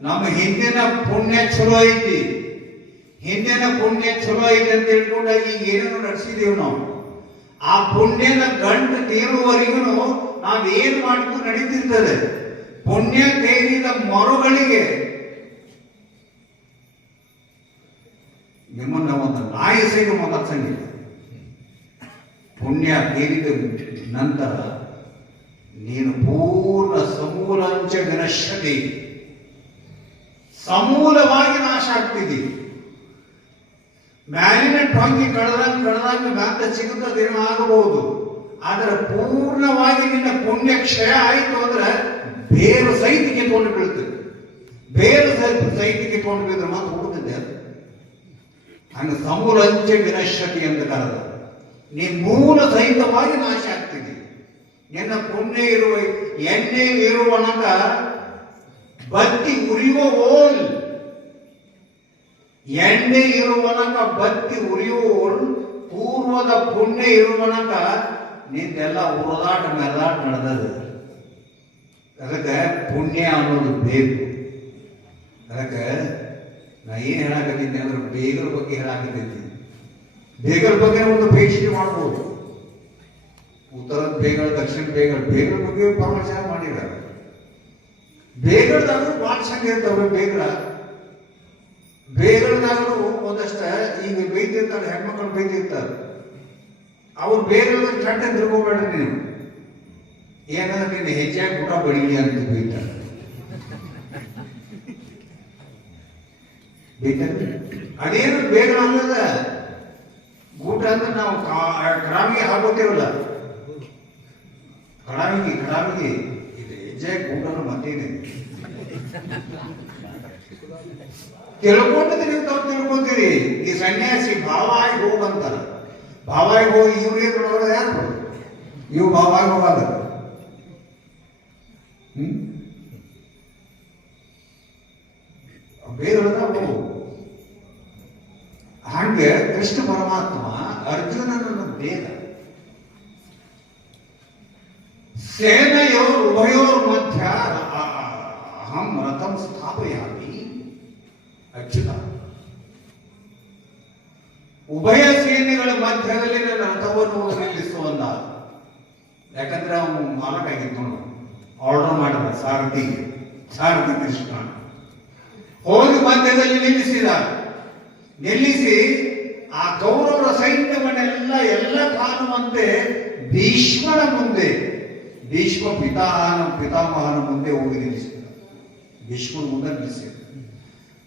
ನಮ್ಮ ಹಿಂದಿನ ಪುಣ್ಯ ಚಲೋ ಐತಿ, ಹಿಂದಿನ ಪುಣ್ಯ ಚಲೋ ಐತಿ ಅಂತ ಹೇಳ್ಕೊಂಡ ಈಗ ಏನೇನು ನಡೆಸಿದೀವಿ ನಾವು. ಆ ಪುಣ್ಯನ ಗಂಟು ತೀರುವವರೆಗೂ ನಾವೇನು ಮಾಡಿದ್ರು ನಡೀತಿರ್ತದೆ. ಪುಣ್ಯ ತೇರಿದ ಮರುಗಳಿಗೆ ನಿಮ್ಮನ್ನ ಒಂದು ನಾಯಿ ಸೈಡ್ ಮಾತಾಡ್ಸಂಗಿಲ್ಲ. ಪುಣ್ಯ ತೀರಿದ ನಂತರ ನೀನು ಪೂರ್ಣ ಸಮೂಲಾಂಚ ವಿನಶ್ಯತಿ, ಸಮೂಲವಾಗಿ ನಾಶ ಆಗ್ತಿದ್ದಿ. ಮ್ಯಾಲಿನ ಟೊಂಗಿ ಕಳೆದಂಗೆ ಮ್ಯಾತ ಸಿಗುತ್ತದೇನೋ ಆಗಬಹುದು. ಆದರೆ ಪೂರ್ಣವಾಗಿ ನಿನ್ನ ಪುಣ್ಯ ಕ್ಷಯ ಆಯಿತು ಅಂದ್ರೆ ಬೇರು ಸಹಿತ ಕಿತ್ಕೊಂಡು ಬೀಳ್ತದೆ. ಬೇರೆ ಸಹಿತ ಕಿತ್ಕೊಂಡು ಬಿದ್ರೆ ಮಾತ್ರ ಹುಡುಕಿದ್ದೆ ಅದು ಹಂಗೆ ಸಮೂಲಂಚ ವಿನಶ್ಯತಿ ಅಂತ ಕರೆದ ನೀ ಮೂಲ ಸಹಿತವಾಗಿ ನಾಶ ಆಗ್ತಿದೆ. ನಿನ್ನ ಪುಣ್ಯ ಇರುವ ಎಣ್ಣೆ ಇರುವನಕ ಬತ್ತಿ ಉರಿಯುವ ಓಲ್, ಎಣ್ಣೆ ಇರುವನಕ ಬತ್ತಿ ಉರಿಯುವ ಪೂರ್ವದ ಪುಣ್ಯ ಇರುವನಕ ನಿಂದೆಲ್ಲ ಉರದಾಟ ಮೆರದಾಟ ನಡೆದದು. ಅದಕ್ಕೆ ಪುಣ್ಯ ಅನ್ನೋದು ಬೇಕು. ಅದಕ್ಕೆ ನಾ ಏನು ಹೇಳಾಕತ್ತಿದ್ದೆ ಅಂದ್ರೆ ಬೇಗರ ಬಗ್ಗೆ ಹೇಳಾಕತ್ತಿದ್ದೆ. ಬೇಗರ ಬಗ್ಗೆ ಒಂದು PhD ಮಾಡ್ಬೋದು. ಉತ್ತರದ ಬೇಗರ, ದಕ್ಷಿಣ ಬೇಗರ ಬಗ್ಗೆ ಬಹಳ ಚೆನ್ನಾಗಿ ಮಾಡಿದ್ದಾರೆ. ಬೇಗರದಾಗ ಭಾಳ ಚಂದ ಇರ್ತವೆ. ಬೇಗರದಾಗಲೂ ಒಂದಷ್ಟ ಈಗ ಬೈತಿರ್ತಾರೆ, ಹೆಣ್ಮಕ್ಳು ಬೈತಿರ್ತಾರೆ. ಅವ್ರು ಬೇಗರದ ಚಂಡ ತಿರ್ಕೋಬೇಡ ನೀನು, ಏನಂದ್ರೆ ನೀನು ಹೆಚ್ಚಾಗಿ ಊಟ ಬಡಿಲಿ ಅಂತ ಬೈತಾರೆ. ಅದೇನು ಬೇಗ ಅನ್ನದ ಊಟ ಅಂದ್ರೆ ನಾವು ಕಡಾವಿಗೆ ಹಾಕೋತೇವಲ್ಲ, ಕಡಾವಿಗೆ ಇದು ಹೆಚ್ಚಾಗಿ ಊಟ ಮತ್ತೇನೆ ತಿಳ್ಕೊಂಡಿದ್ರೆ ನೀವು ತಾವು ತಿಳ್ಕೊಂತೀರಿ. ಈ ಸನ್ಯಾಸಿ ಭಾವಾಗಿ ಹೋಗಂತಾರ. ಭಾವಾಗಿ ಹೋಗಿ ಇವ್ರಿಗೆ ನೋಡೋದು ಯಾರು? ಇವು ಭಾವಾಗಿ ಹೋಗಲ್ಲ. ಬೇರೆಲ್ಲ ಹಂಗೆ ಕೃಷ್ಣ ಪರಮಾತ್ಮ ಅರ್ಜುನನನ್ನು ಬೇಗ ಸೇನೆಯೋರ್ ಉಭಯೋರ್ ಮಧ್ಯ ಅಹಂ ರಥಂ ಸ್ಥಾಪಯಾಮಿ ಅರ್ಜುನ. ಉಭಯ ಸೇನೆಗಳ ಮಧ್ಯದಲ್ಲಿ ನನ್ನ ರಥವನ್ನು ನಿಲ್ಲಿಸುವಂತ. ಯಾಕಂದ್ರೆ ಅವನು ಮಾಲಕ ಆಗಿದ್ದು ಆರ್ಡರ್ ಮಾಡಿದ ಸಾರಥಿ ಕೃಷ್ಣ ಹೋಗಿ ಮಧ್ಯದಲ್ಲಿ ನಿಲ್ಲಿಸಿ ಆ ಕೌರವರ ಸೈನ್ಯವನ್ನೆಲ್ಲ ಎಲ್ಲ ಕಾಣುವಂತೆ ಭೀಷ್ಮನ ಮುಂದೆ, ಭೀಷ್ಮ ಪಿತಾಮಹನ ಮುಂದೆ ಹೋಗಿ ನಿಲ್ಲಿಸಿದ. ಭೀಷ್ಮನ ಮುಂದೆ ನಿಲ್ಲಿಸಿದ.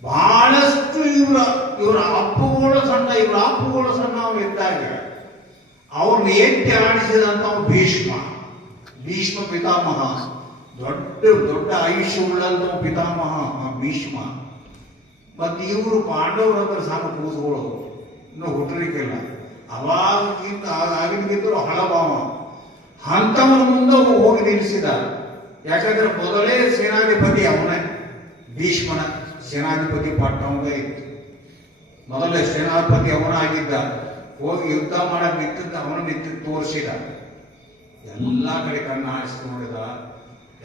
ಬಹಳಷ್ಟು ಇವರ ಅಪ್ಪುಗಳು ಸಣ್ಣ ಅವರಿದ್ದಾಗ ಅವ್ರನ್ನ ಎತ್ತಿ ಆಡಿಸಿದಂತ ಭೀಷ್ಮ ಪಿತಾಮಹ, ದೊಡ್ಡ ಆಯುಷ್ಯ ಉಳ್ಳಂತ ಪಿತಾಮಹ ಭೀಷ್ಮ. ಮತ್ತೆ ಇವರು ಪಾಂಡವರಂದ್ರೆ ಸಾಕು ಕೂಸುಗಳು, ಇನ್ನು ಹುಟ್ಟಲಿಕ್ಕಿಲ್ಲ. ಆಗಿದ್ದರು ಹಳಭಾವ. ಅಂತವನ ಮುಂದೆ ಹೋಗಿ ನಿಲ್ಲಿಸಿದ. ಯಾಕಂದ್ರೆ ಮೊದಲೇ ಸೇನಾಧಿಪತಿ ಅವನೇ, ಭೀಷ್ಮನ ಸೇನಾಧಿಪತಿ ಪಟ್ಟ ಅವನೇ ಇತ್ತು. ಮೊದಲೇ ಸೇನಾಧಿಪತಿ ಅವನಾಗಿದ್ದ. ಹೋಗಿ ಯುದ್ಧ ಮಾಡಕ್ ನಿಂತಿದ್ದು ತೋರಿಸಿದ. ಎಲ್ಲಾ ಕಡೆ ಕಣ್ಣಾಡಿಸಿ ನೋಡಿದ.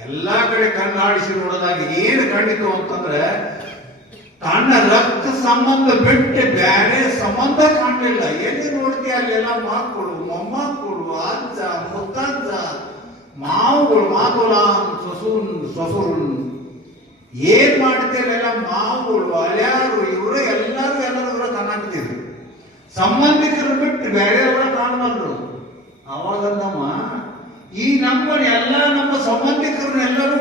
ಎಲ್ಲಾ ಕಡೆ ಕಣ್ಣಾಡಿಸಿ ನೋಡಿದಾಗ ಏನು ಕಂಡಿತು ಅಂತಂದ್ರೆ ತನ್ನ ರಕ್ತ ಸಂಬಂಧ ಬಿಟ್ಟು ಬೇರೆ ಸಂಬಂಧ ಕಾಣಲಿಲ್ಲ. ಎಲ್ಲಿ ನೋಡ್ತೀಯ ಅಲ್ಲೆಲ್ಲ ಮಕ್ಕಳು, ಮೊಮ್ಮಕ್ಕಳು, ಅಜ್ಜ, ಮುತ್ತಜ್ಜ, ಮಾವುಗಳು, ಮಾತುಲಾನ್, ಸೊಸುರು, ಏನ್ ಮಾಡ್ತೇವೆಲ್ಲ ಮಾವುಗಳು, ಅಲ್ಯಾರು, ಇವರು ಎಲ್ಲರೂ ಕಾಣಾಕ್ತಿದ್ರು. ಸಂಬಂಧಿಕರು ಬಿಟ್ಟು ಬೇರೆಯವರ ಕಾಣಬಲ್ರು. ಅವಾಗಂದಮ್ಮ ಈ ನಮ್ಮ ಸಂಬಂಧಿಕರನ್ನೆಲ್ಲರೂ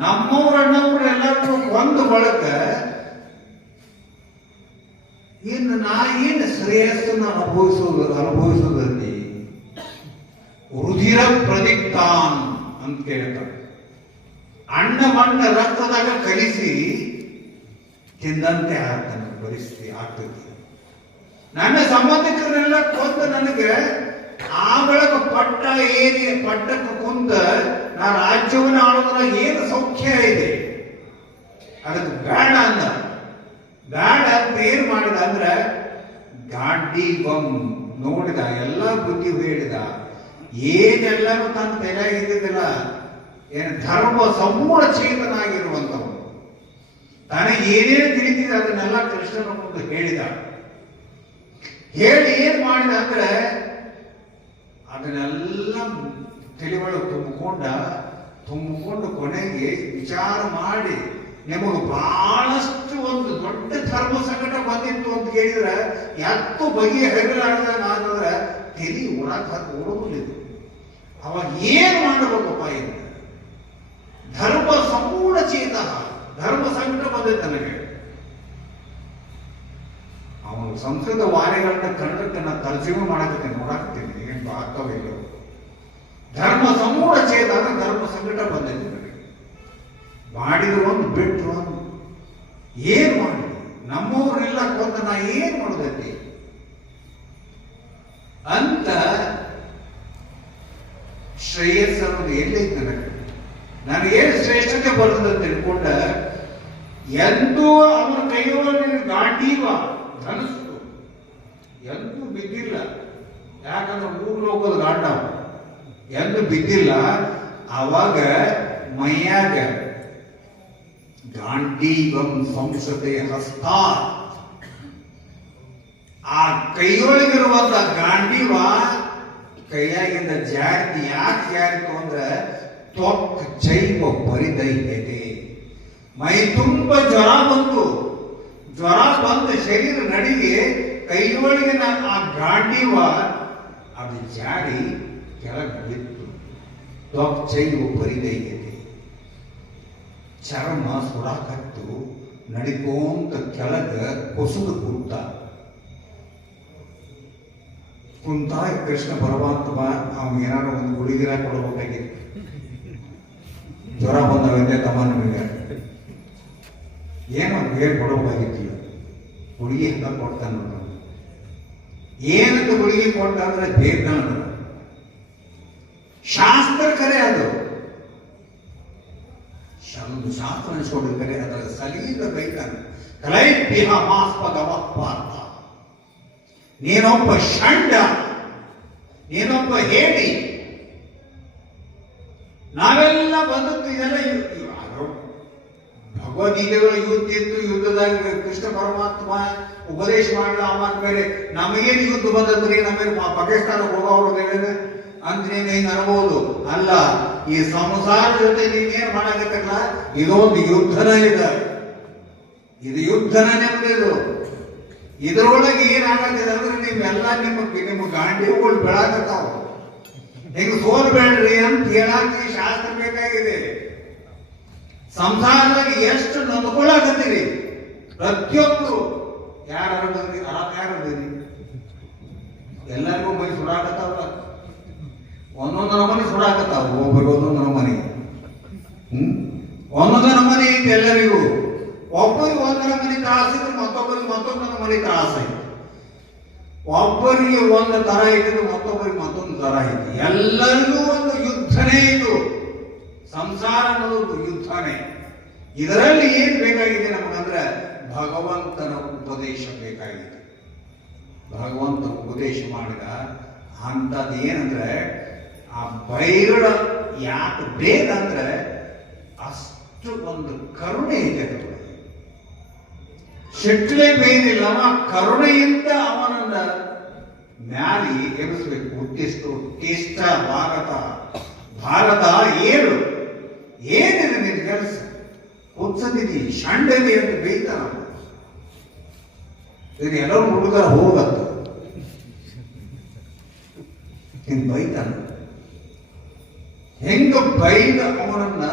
ನಮ್ಮವ್ರನ್ನವ್ರೆಲ್ಲರೂ ಕೊಂದು ಬಳಕ ಇನ್ನು ಏನು ಶ್ರೇಯಸ್ಸನ್ನು ಅನುಭವಿಸೋದಲ್ಲಿ ರುಧಿರ ಪ್ರದಿಕ್ತಾನ್ ಅಂತ ಕೇಳ್ತಾರೆ. ಅಣ್ಣ ರಕ್ತದಾಗ ಕಲಿಸಿ ತಿಂದಂತೆ ಆಗ್ತಾನೆ ಪರಿಸ್ಥಿತಿ ಆಗ್ತದೆ. ನನ್ನ ಸಂಬಂಧಿಕರನ್ನೆಲ್ಲ ಕೊಂದು ನನಗೆ ಆ ಬೆಳಕ ಪಟ್ಟಕ್ಕೆ ಕುಂತ ನಾ ರಾಜ್ಯವನ್ನು ಆಳೋದ್ರ ಏನು ಸೌಖ್ಯ ಇದೆ, ಅದಕ್ಕೆ ಬೇಡ ಅಂತ ಏನ್ ಮಾಡಿದ ಅಂದ್ರೆ ಗಾಡಿ ನೋಡಿದ, ಎಲ್ಲ ಬುದ್ಧಿ ಹೇಳಿದ. ಏನೆಲ್ಲರೂ ತನ್ನ ತಲೆ ಇದ್ದಿದ್ದಿಲ್ಲ. ಏನು ಧರ್ಮ ಸಂಪೂರ್ಣ ಚೇತನಾಗಿರುವಂಥವು, ತನಗೆ ಏನೇನು ತಿಳಿದಿದೆ ಅದನ್ನೆಲ್ಲ ಕೃಷ್ಣನ ಮುಂದೆ ಹೇಳಿದ. ಹೇಳಿ ಏನ್ ಮಾಡಿದ ಅಂದ್ರೆ ಅದನ್ನೆಲ್ಲ ತಿಳಿವಳು ತುಂಬಿಕೊಂಡು ಕೊನೆಗೆ ವಿಚಾರ ಮಾಡಿ, ನಿಮಗೆ ಬಹಳಷ್ಟು ಒಂದು ದೊಡ್ಡ ಧರ್ಮ ಸಂಕಟ ಬಂದಿತ್ತು ಅಂತ ಕೇಳಿದ್ರೆ ಯಾತ್ತು ಬಗೆಯ ಹೆಗಲಾಡಿದಾಗ ಆದ್ರೆ ತಲೆ ಓಡೋದಿಲ್ಲ. ಅವಾಗ ಏನ್ ಮಾಡಬೇಕಪ್ಪ ಇದು? ಧರ್ಮ ಸಂಪೂರ್ಣ ಚೇತನ, ಧರ್ಮ ಸಂಕಟ ಬಂದಿತ್ತು ನನಗೆ. ಅವನು ಸಂಸ್ಕೃತ ವಾರ್ಯಗಳನ್ನ ಕನ್ನಡಕ್ಕೆ ನಾನು ತರ್ಜಮೆ ಮಾಡಕ್ಕೆ ನೋಡಾಕ್ತೀನಿ, ಏನು ಆಗ್ತಾವಿಲ್ಲ. ಧರ್ಮ ಸಂಪೂರ್ಣ ಚೇತನ, ಧರ್ಮ ಸಂಕಟ ಬಂದಿತ್ತು ನನಗೆ. ಏನ್ ಮಾಡಿ ನಮ್ಮವ್ರನ್ನೆಲ್ಲ ಕೊಂದ ನಾ ಏನ್ ಮಾಡೋದೈತಿ ಅಂತ ಶ್ರೇಯಸ್ ಅನ್ನೋದು ಎಲ್ಲೈತೆ ನನಗೇನು ಶ್ರೇಷ್ಠತೆ ಬರ್ತದೆ ಅಂತ ತಿಳ್ಕೊಂಡ ಎಂದೂ ಅವನ ಕೈಯೊಳಗೆ ಗಾಂಡೀವ ಧನಸ್ಸು ಎಂದೂ ಬಿದ್ದಿಲ್ಲ. ಯಾಕಂದ್ರೆ ಮೂರು ಲೋಕದ ಗಾಂಡ ಎಂದು ಬಿದ್ದಿಲ್ಲ. ಅವಾಗ ಮೈಯಾಗ ಗಾಂಡೀವಂ ಸಂಸತೆ ಹಸ್ತ, ಆ ಕೈಯೊಳಗಿರುವಂತ ಗಾಂಡೀವ ಕೈಯಾಗಿಂದ ಜಾರಿತಿ. ಯಾಕೆ ಜಾರಿತು ಅಂದ್ರೆ ತ್ವಕ್ ಜೈವ ಪರಿದೈತೆ, ಮೈ ತುಂಬ ಜ್ವರ ಬಂದು ಶರೀರ ನಡಿಗೆ ಕೈಯೊಳಗಿನ ಆ ಗಾಂಡೀವ ಅದು ಜಾರಿ ಕೆಳಗೆ ಬಿತ್ತು. ತ್ವಕ್ ಜೈವ ಪರಿದೈತೆ, ಚರ್ಮ ಸುಡಾಕತ್ತು ನಡಿಕೋಂತ ಕೆಳಗ ಕೊಸುದು ಕುಂತ ಕೃಷ್ಣ ಪರಮಾತ್ಮ ಅವ್ನು ಏನಾದ್ರು ಒಂದು ಗುಳಿಗಿರ ಕೊಡಬೇಕಾಗಿತ್ತು. ಜ್ವರ ಬಂದವಂತೆ ತಮ್ಮ ನಮಗೆ ಏನೋ ಬೇರೆ ಕೊಡಬೇಕಾಗಿತ್ತಿಲ್ಲ. ಗುಳಿಗೆ ಹಂಗ ಕೊಡ್ತಾನ. ಏನಂತ ಗುಳಿಗೆ ಕೊಟ್ಟ ಅಂದ್ರೆ ದೇವ್ನ ಶಾಸ್ತ್ರ ಕರೆ ಅದು. ಒಂದು ಶಾಸ್ತ್ರ ಅನಿಸ್ಕೊಂಡಿರ್ತಾರೆ. ಅದರ ಸಲೀದ ಬೈತಾನೆ. ಕಲೈಭ್ಯ ಮಾಸ್ಪದವ ಪಾರ್ಥ, ನೀನೊಬ್ಬ ಷಂಡ, ನೀನೊಬ್ಬ ಹೇಳಿ. ನಾವೆಲ್ಲ ಬಂದದ್ದು ಇದೆಲ್ಲ ಭಗವದ್ಗೀತೆಗಳ ಯುದ್ಧ ಇತ್ತು. ಯುದ್ಧದಾಗ ಕೃಷ್ಣ ಪರಮಾತ್ಮ ಉಪದೇಶ ಮಾಡಲ. ಅವಾಗ ಬೇರೆ ನಮಗೇನು ಯುದ್ಧ ಬಂದದ್ರಿ, ನಮಗೆ ಪಾಕಿಸ್ತಾನಕ್ಕೆ ಹೋಗೋರು ಅಂತ ನೀನು ಹಿಂಗೆ ಅನ್ಬೋದು. ಅಲ್ಲ, ಈ ಸಂಸಾರ ಜೊತೆ ನೀನೇನ್ ಮಾಡಾಕತ್ತಲ್ಲ, ಇದೊಂದು ಯುದ್ಧನ ಇದೆ. ಇದು ಯುದ್ಧನ ನೆಮ್ಮದಿದು. ಇದರೊಳಗೆ ಏನಾಗತ್ತಿದೆ ಅಂದ್ರೆ ನಿಮ್ಮೆಲ್ಲ ನಿಮ್ಮ ಗಾಂಡಿಗಳು ಬೆಳಾಕತ್ತಾವ. ಹಿಂಗ ಸೋಲ್ಬೇಡ್ರಿ ಅಂತ ಹೇಳಾಕ ಶಾಸ್ತ್ರ ಬೇಕಾಗಿದೆ. ಸಂಸಾರದಾಗ ಎಷ್ಟು ನೊಂದ್ಕೊಳಕತ್ತೀರಿ ಪ್ರತಿಯೊಬ್ಬರು. ಯಾರು ಬಂದ್ರಿ ಯಾರದಿರಿ, ಎಲ್ಲರಿಗೂ ಮೈ ಸುಡಾಕತ್ತಾವ. ಒಂದೊಂದು ನಮನೆ ಸುಡಾಕತ್ತಾವ. ಒಬ್ಬರು ಒಂದೊಂದು ನಮನೆ, ಒಂದೊಂದು ನಮನೆ ಐತಿ ಎಲ್ಲರಿಗೂ. ಒಬ್ಬರಿಗೆ ಒಂದು ನಮನೆ ತ್ರಾಸಿದ್ರೆ ಮತ್ತೊಬ್ಬರಿಗೆ ಮತ್ತೊಂದು ನಮನೆ ತ್ರಾಸ ಐತಿ. ಒಬ್ಬರಿಗೆ ಒಂದು ತರ ಇದ್ರೆ ಮತ್ತೊಬ್ಬರಿಗೆ ಮತ್ತೊಂದು ತರ ಐತಿ. ಎಲ್ಲರಿಗೂ ಒಂದು ಯುದ್ಧನೇ ಇದು. ಸಂಸಾರ ಅನ್ನೋದು ಯುದ್ಧನೇ. ಇದರಲ್ಲಿ ಏನ್ ಬೇಕಾಗಿದೆ ನಮಗಂದ್ರೆ ಭಗವಂತನ ಉಪದೇಶ ಬೇಕಾಗಿದೆ. ಭಗವಂತ ಉಪದೇಶ ಮಾಡಿದ ಅಂತದ್ದು ಏನಂದ್ರೆ, ಆ ಬೈರಳ ಯಾಕೆ ಬೇಕಂದ್ರೆ ಅಷ್ಟು ಒಂದು ಕರುಣೆ ಇದೆ. ಶೆಟ್ಲೆ ಬೇದಿಲ್ಲ, ಅವ ಕರುಣೆಯಿಂದ ಅವನನ್ನ ಮ್ಯಾಲಿ ಎಬ್ಬಿಸ್ಬೇಕು. ಉತ್ತಿಷ್ಟು ಟಿಷ್ಟ ಭಾರತ ಏನಿದೆ ನಿನ್ ಕೆಲಸ, ಉತ್ಸದಿದಿ ಷಂಡದಿ ಅಂತ ಬೈತಾನ. ಎಲ್ಲರೂ ಹುಡುಗರ ಹೋಗತ್ತ ಬೈತಾನ. ಹೆಂಗ ಬೈದ ಅವನನ್ನ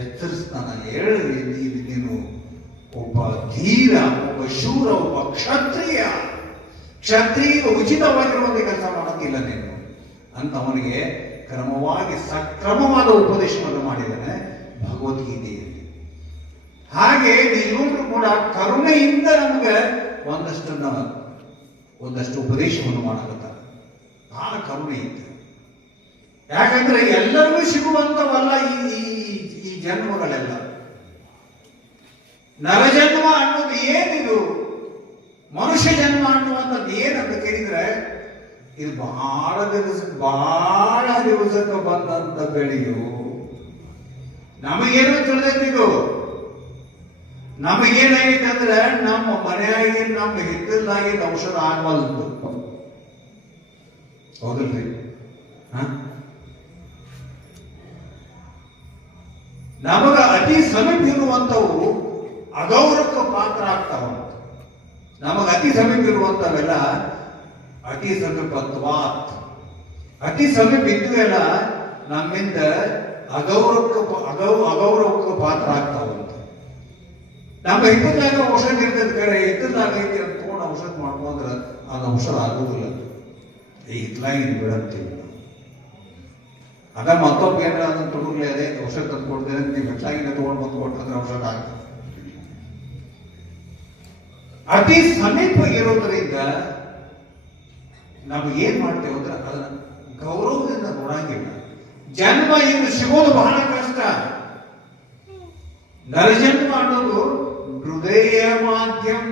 ಎಚ್ಚರಿಸ್ತಾನ. ಹೇಳಿ, ನೀನು ಒಬ್ಬ ಧೀರ, ಒಬ್ಬ ಶೂರ, ಒಬ್ಬ ಕ್ಷತ್ರಿಯ ಉಚಿತವಾಗಿರುವಂತ ಕೆಲಸ ಮಾಡೋದಿಲ್ಲ ನೀನು ಅಂತ ಅವನಿಗೆ ಕ್ರಮವಾಗಿ ಸಕ್ರಮವಾದ ಉಪದೇಶವನ್ನು ಮಾಡಿದ್ದಾನೆ ಭಗವದ್ಗೀತೆಯಲ್ಲಿ. ಹಾಗೆ ನೀನು ಕೂಡ ಕರುಣೆಯಿಂದ ನಮ್ಗೆ ಒಂದಷ್ಟು ಉಪದೇಶವನ್ನು ಮಾಡಕತ್ತಾರೆ. ಬಹಳ ಕರುಣೆ ಇತ್ತು. ಯಾಕಂದ್ರೆ ಎಲ್ಲರಿಗೂ ಸಿಗುವಂತವಲ್ಲ ಈ ಜನ್ಮಗಳೆಲ್ಲ. ನರಜನ್ಮ ಅನ್ನೋದು ಏನಿದು, ಮನುಷ್ಯ ಜನ್ಮ ಅನ್ನುವಂಥದ್ದು ಏನಂತ ಕೇಳಿದ್ರೆ, ಇದು ಬಹಳ ದಿವಸಕ್ಕೆ ಬಂದಂತ ಬೆಳೆಯು. ನಮಗೇನು ತಿಳಿದಿದ್ದು, ನಮಗೇನಾಗೈತೆ ಅಂದ್ರೆ ನಮ್ಮ ಮನೆಯಾಗಿ ನಮ್ಮ ಹಿತ್ತಲಾಗಿ ಔಷಧ ಆಗವಲ್ದು. ಹೌದಲ್ರಿ? ನಮಗ ಅತಿ ಸಮೀಪ ಇರುವಂತವು ಅಗೌರವಕ್ಕೆ ಪಾತ್ರ ಆಗ್ತಾವ. ನಮಗ ಅತಿ ಸಮೀಪ ಇರುವಂತವೆಲ್ಲ ಅತಿ ಸಮೀಪತ್ವಾತ್, ಅತಿ ಸಮೀಪ ಇದ್ವೆಲ್ಲ ನಮ್ಮಿಂದ ಅಗೌರವಕ್ಕೆ ಪಾತ್ರ ಆಗ್ತಾವಂತ. ನಮ್ಮ ಹಿತ್ತದಾಗ ಔಷಧ ಇರ್ತದೆ ಕರೆ, ಹಿತ್ತದಾಗ ಐತಿ ಅಂತ ತಗೊಂಡು ಔಷಧ ಮಾಡ್ಕೊಂಡ್ರೆ ಅದು ಔಷಧ ಆಗುದಿಲ್ಲ. ಈ ಹಿತ್ತಲಾಗಿ ಬಿಡಂತೀವಿ. ಅದ ಮತ್ತೊಬ್ಬ ಏನಾರ ಅದನ್ನ ತೊಡಗ್ಲಿ, ಅದೇ ಔಷಧ ತಂದು ಕೊಡ್ತೇನೆ, ನೀವು ಹಿತ್ತಲಾಗಿನ ತಗೊಂಡು ಬಂದು ಕೊಟ್ಟಂದ್ರೆ ಔಷಧ ಆಗ್ತದೆ. ಅತಿ ಸಮೀಪ ಇರೋದ್ರಿಂದ ನಾವು ಏನ್ ಮಾಡ್ತೇವೆ ಅಂದ್ರೆ ಅದನ್ನ ಗೌರವದಿಂದ ನೋಡಂಗಿಲ್ಲ. ಜನ್ಮ ಇನ್ನು ಸಿಗೋದು ಬಹಳ ಕಷ್ಟ. ನರಜನ್ಮ ಅನ್ನೋದು ಹೃದಯ ಮಾಧ್ಯಮ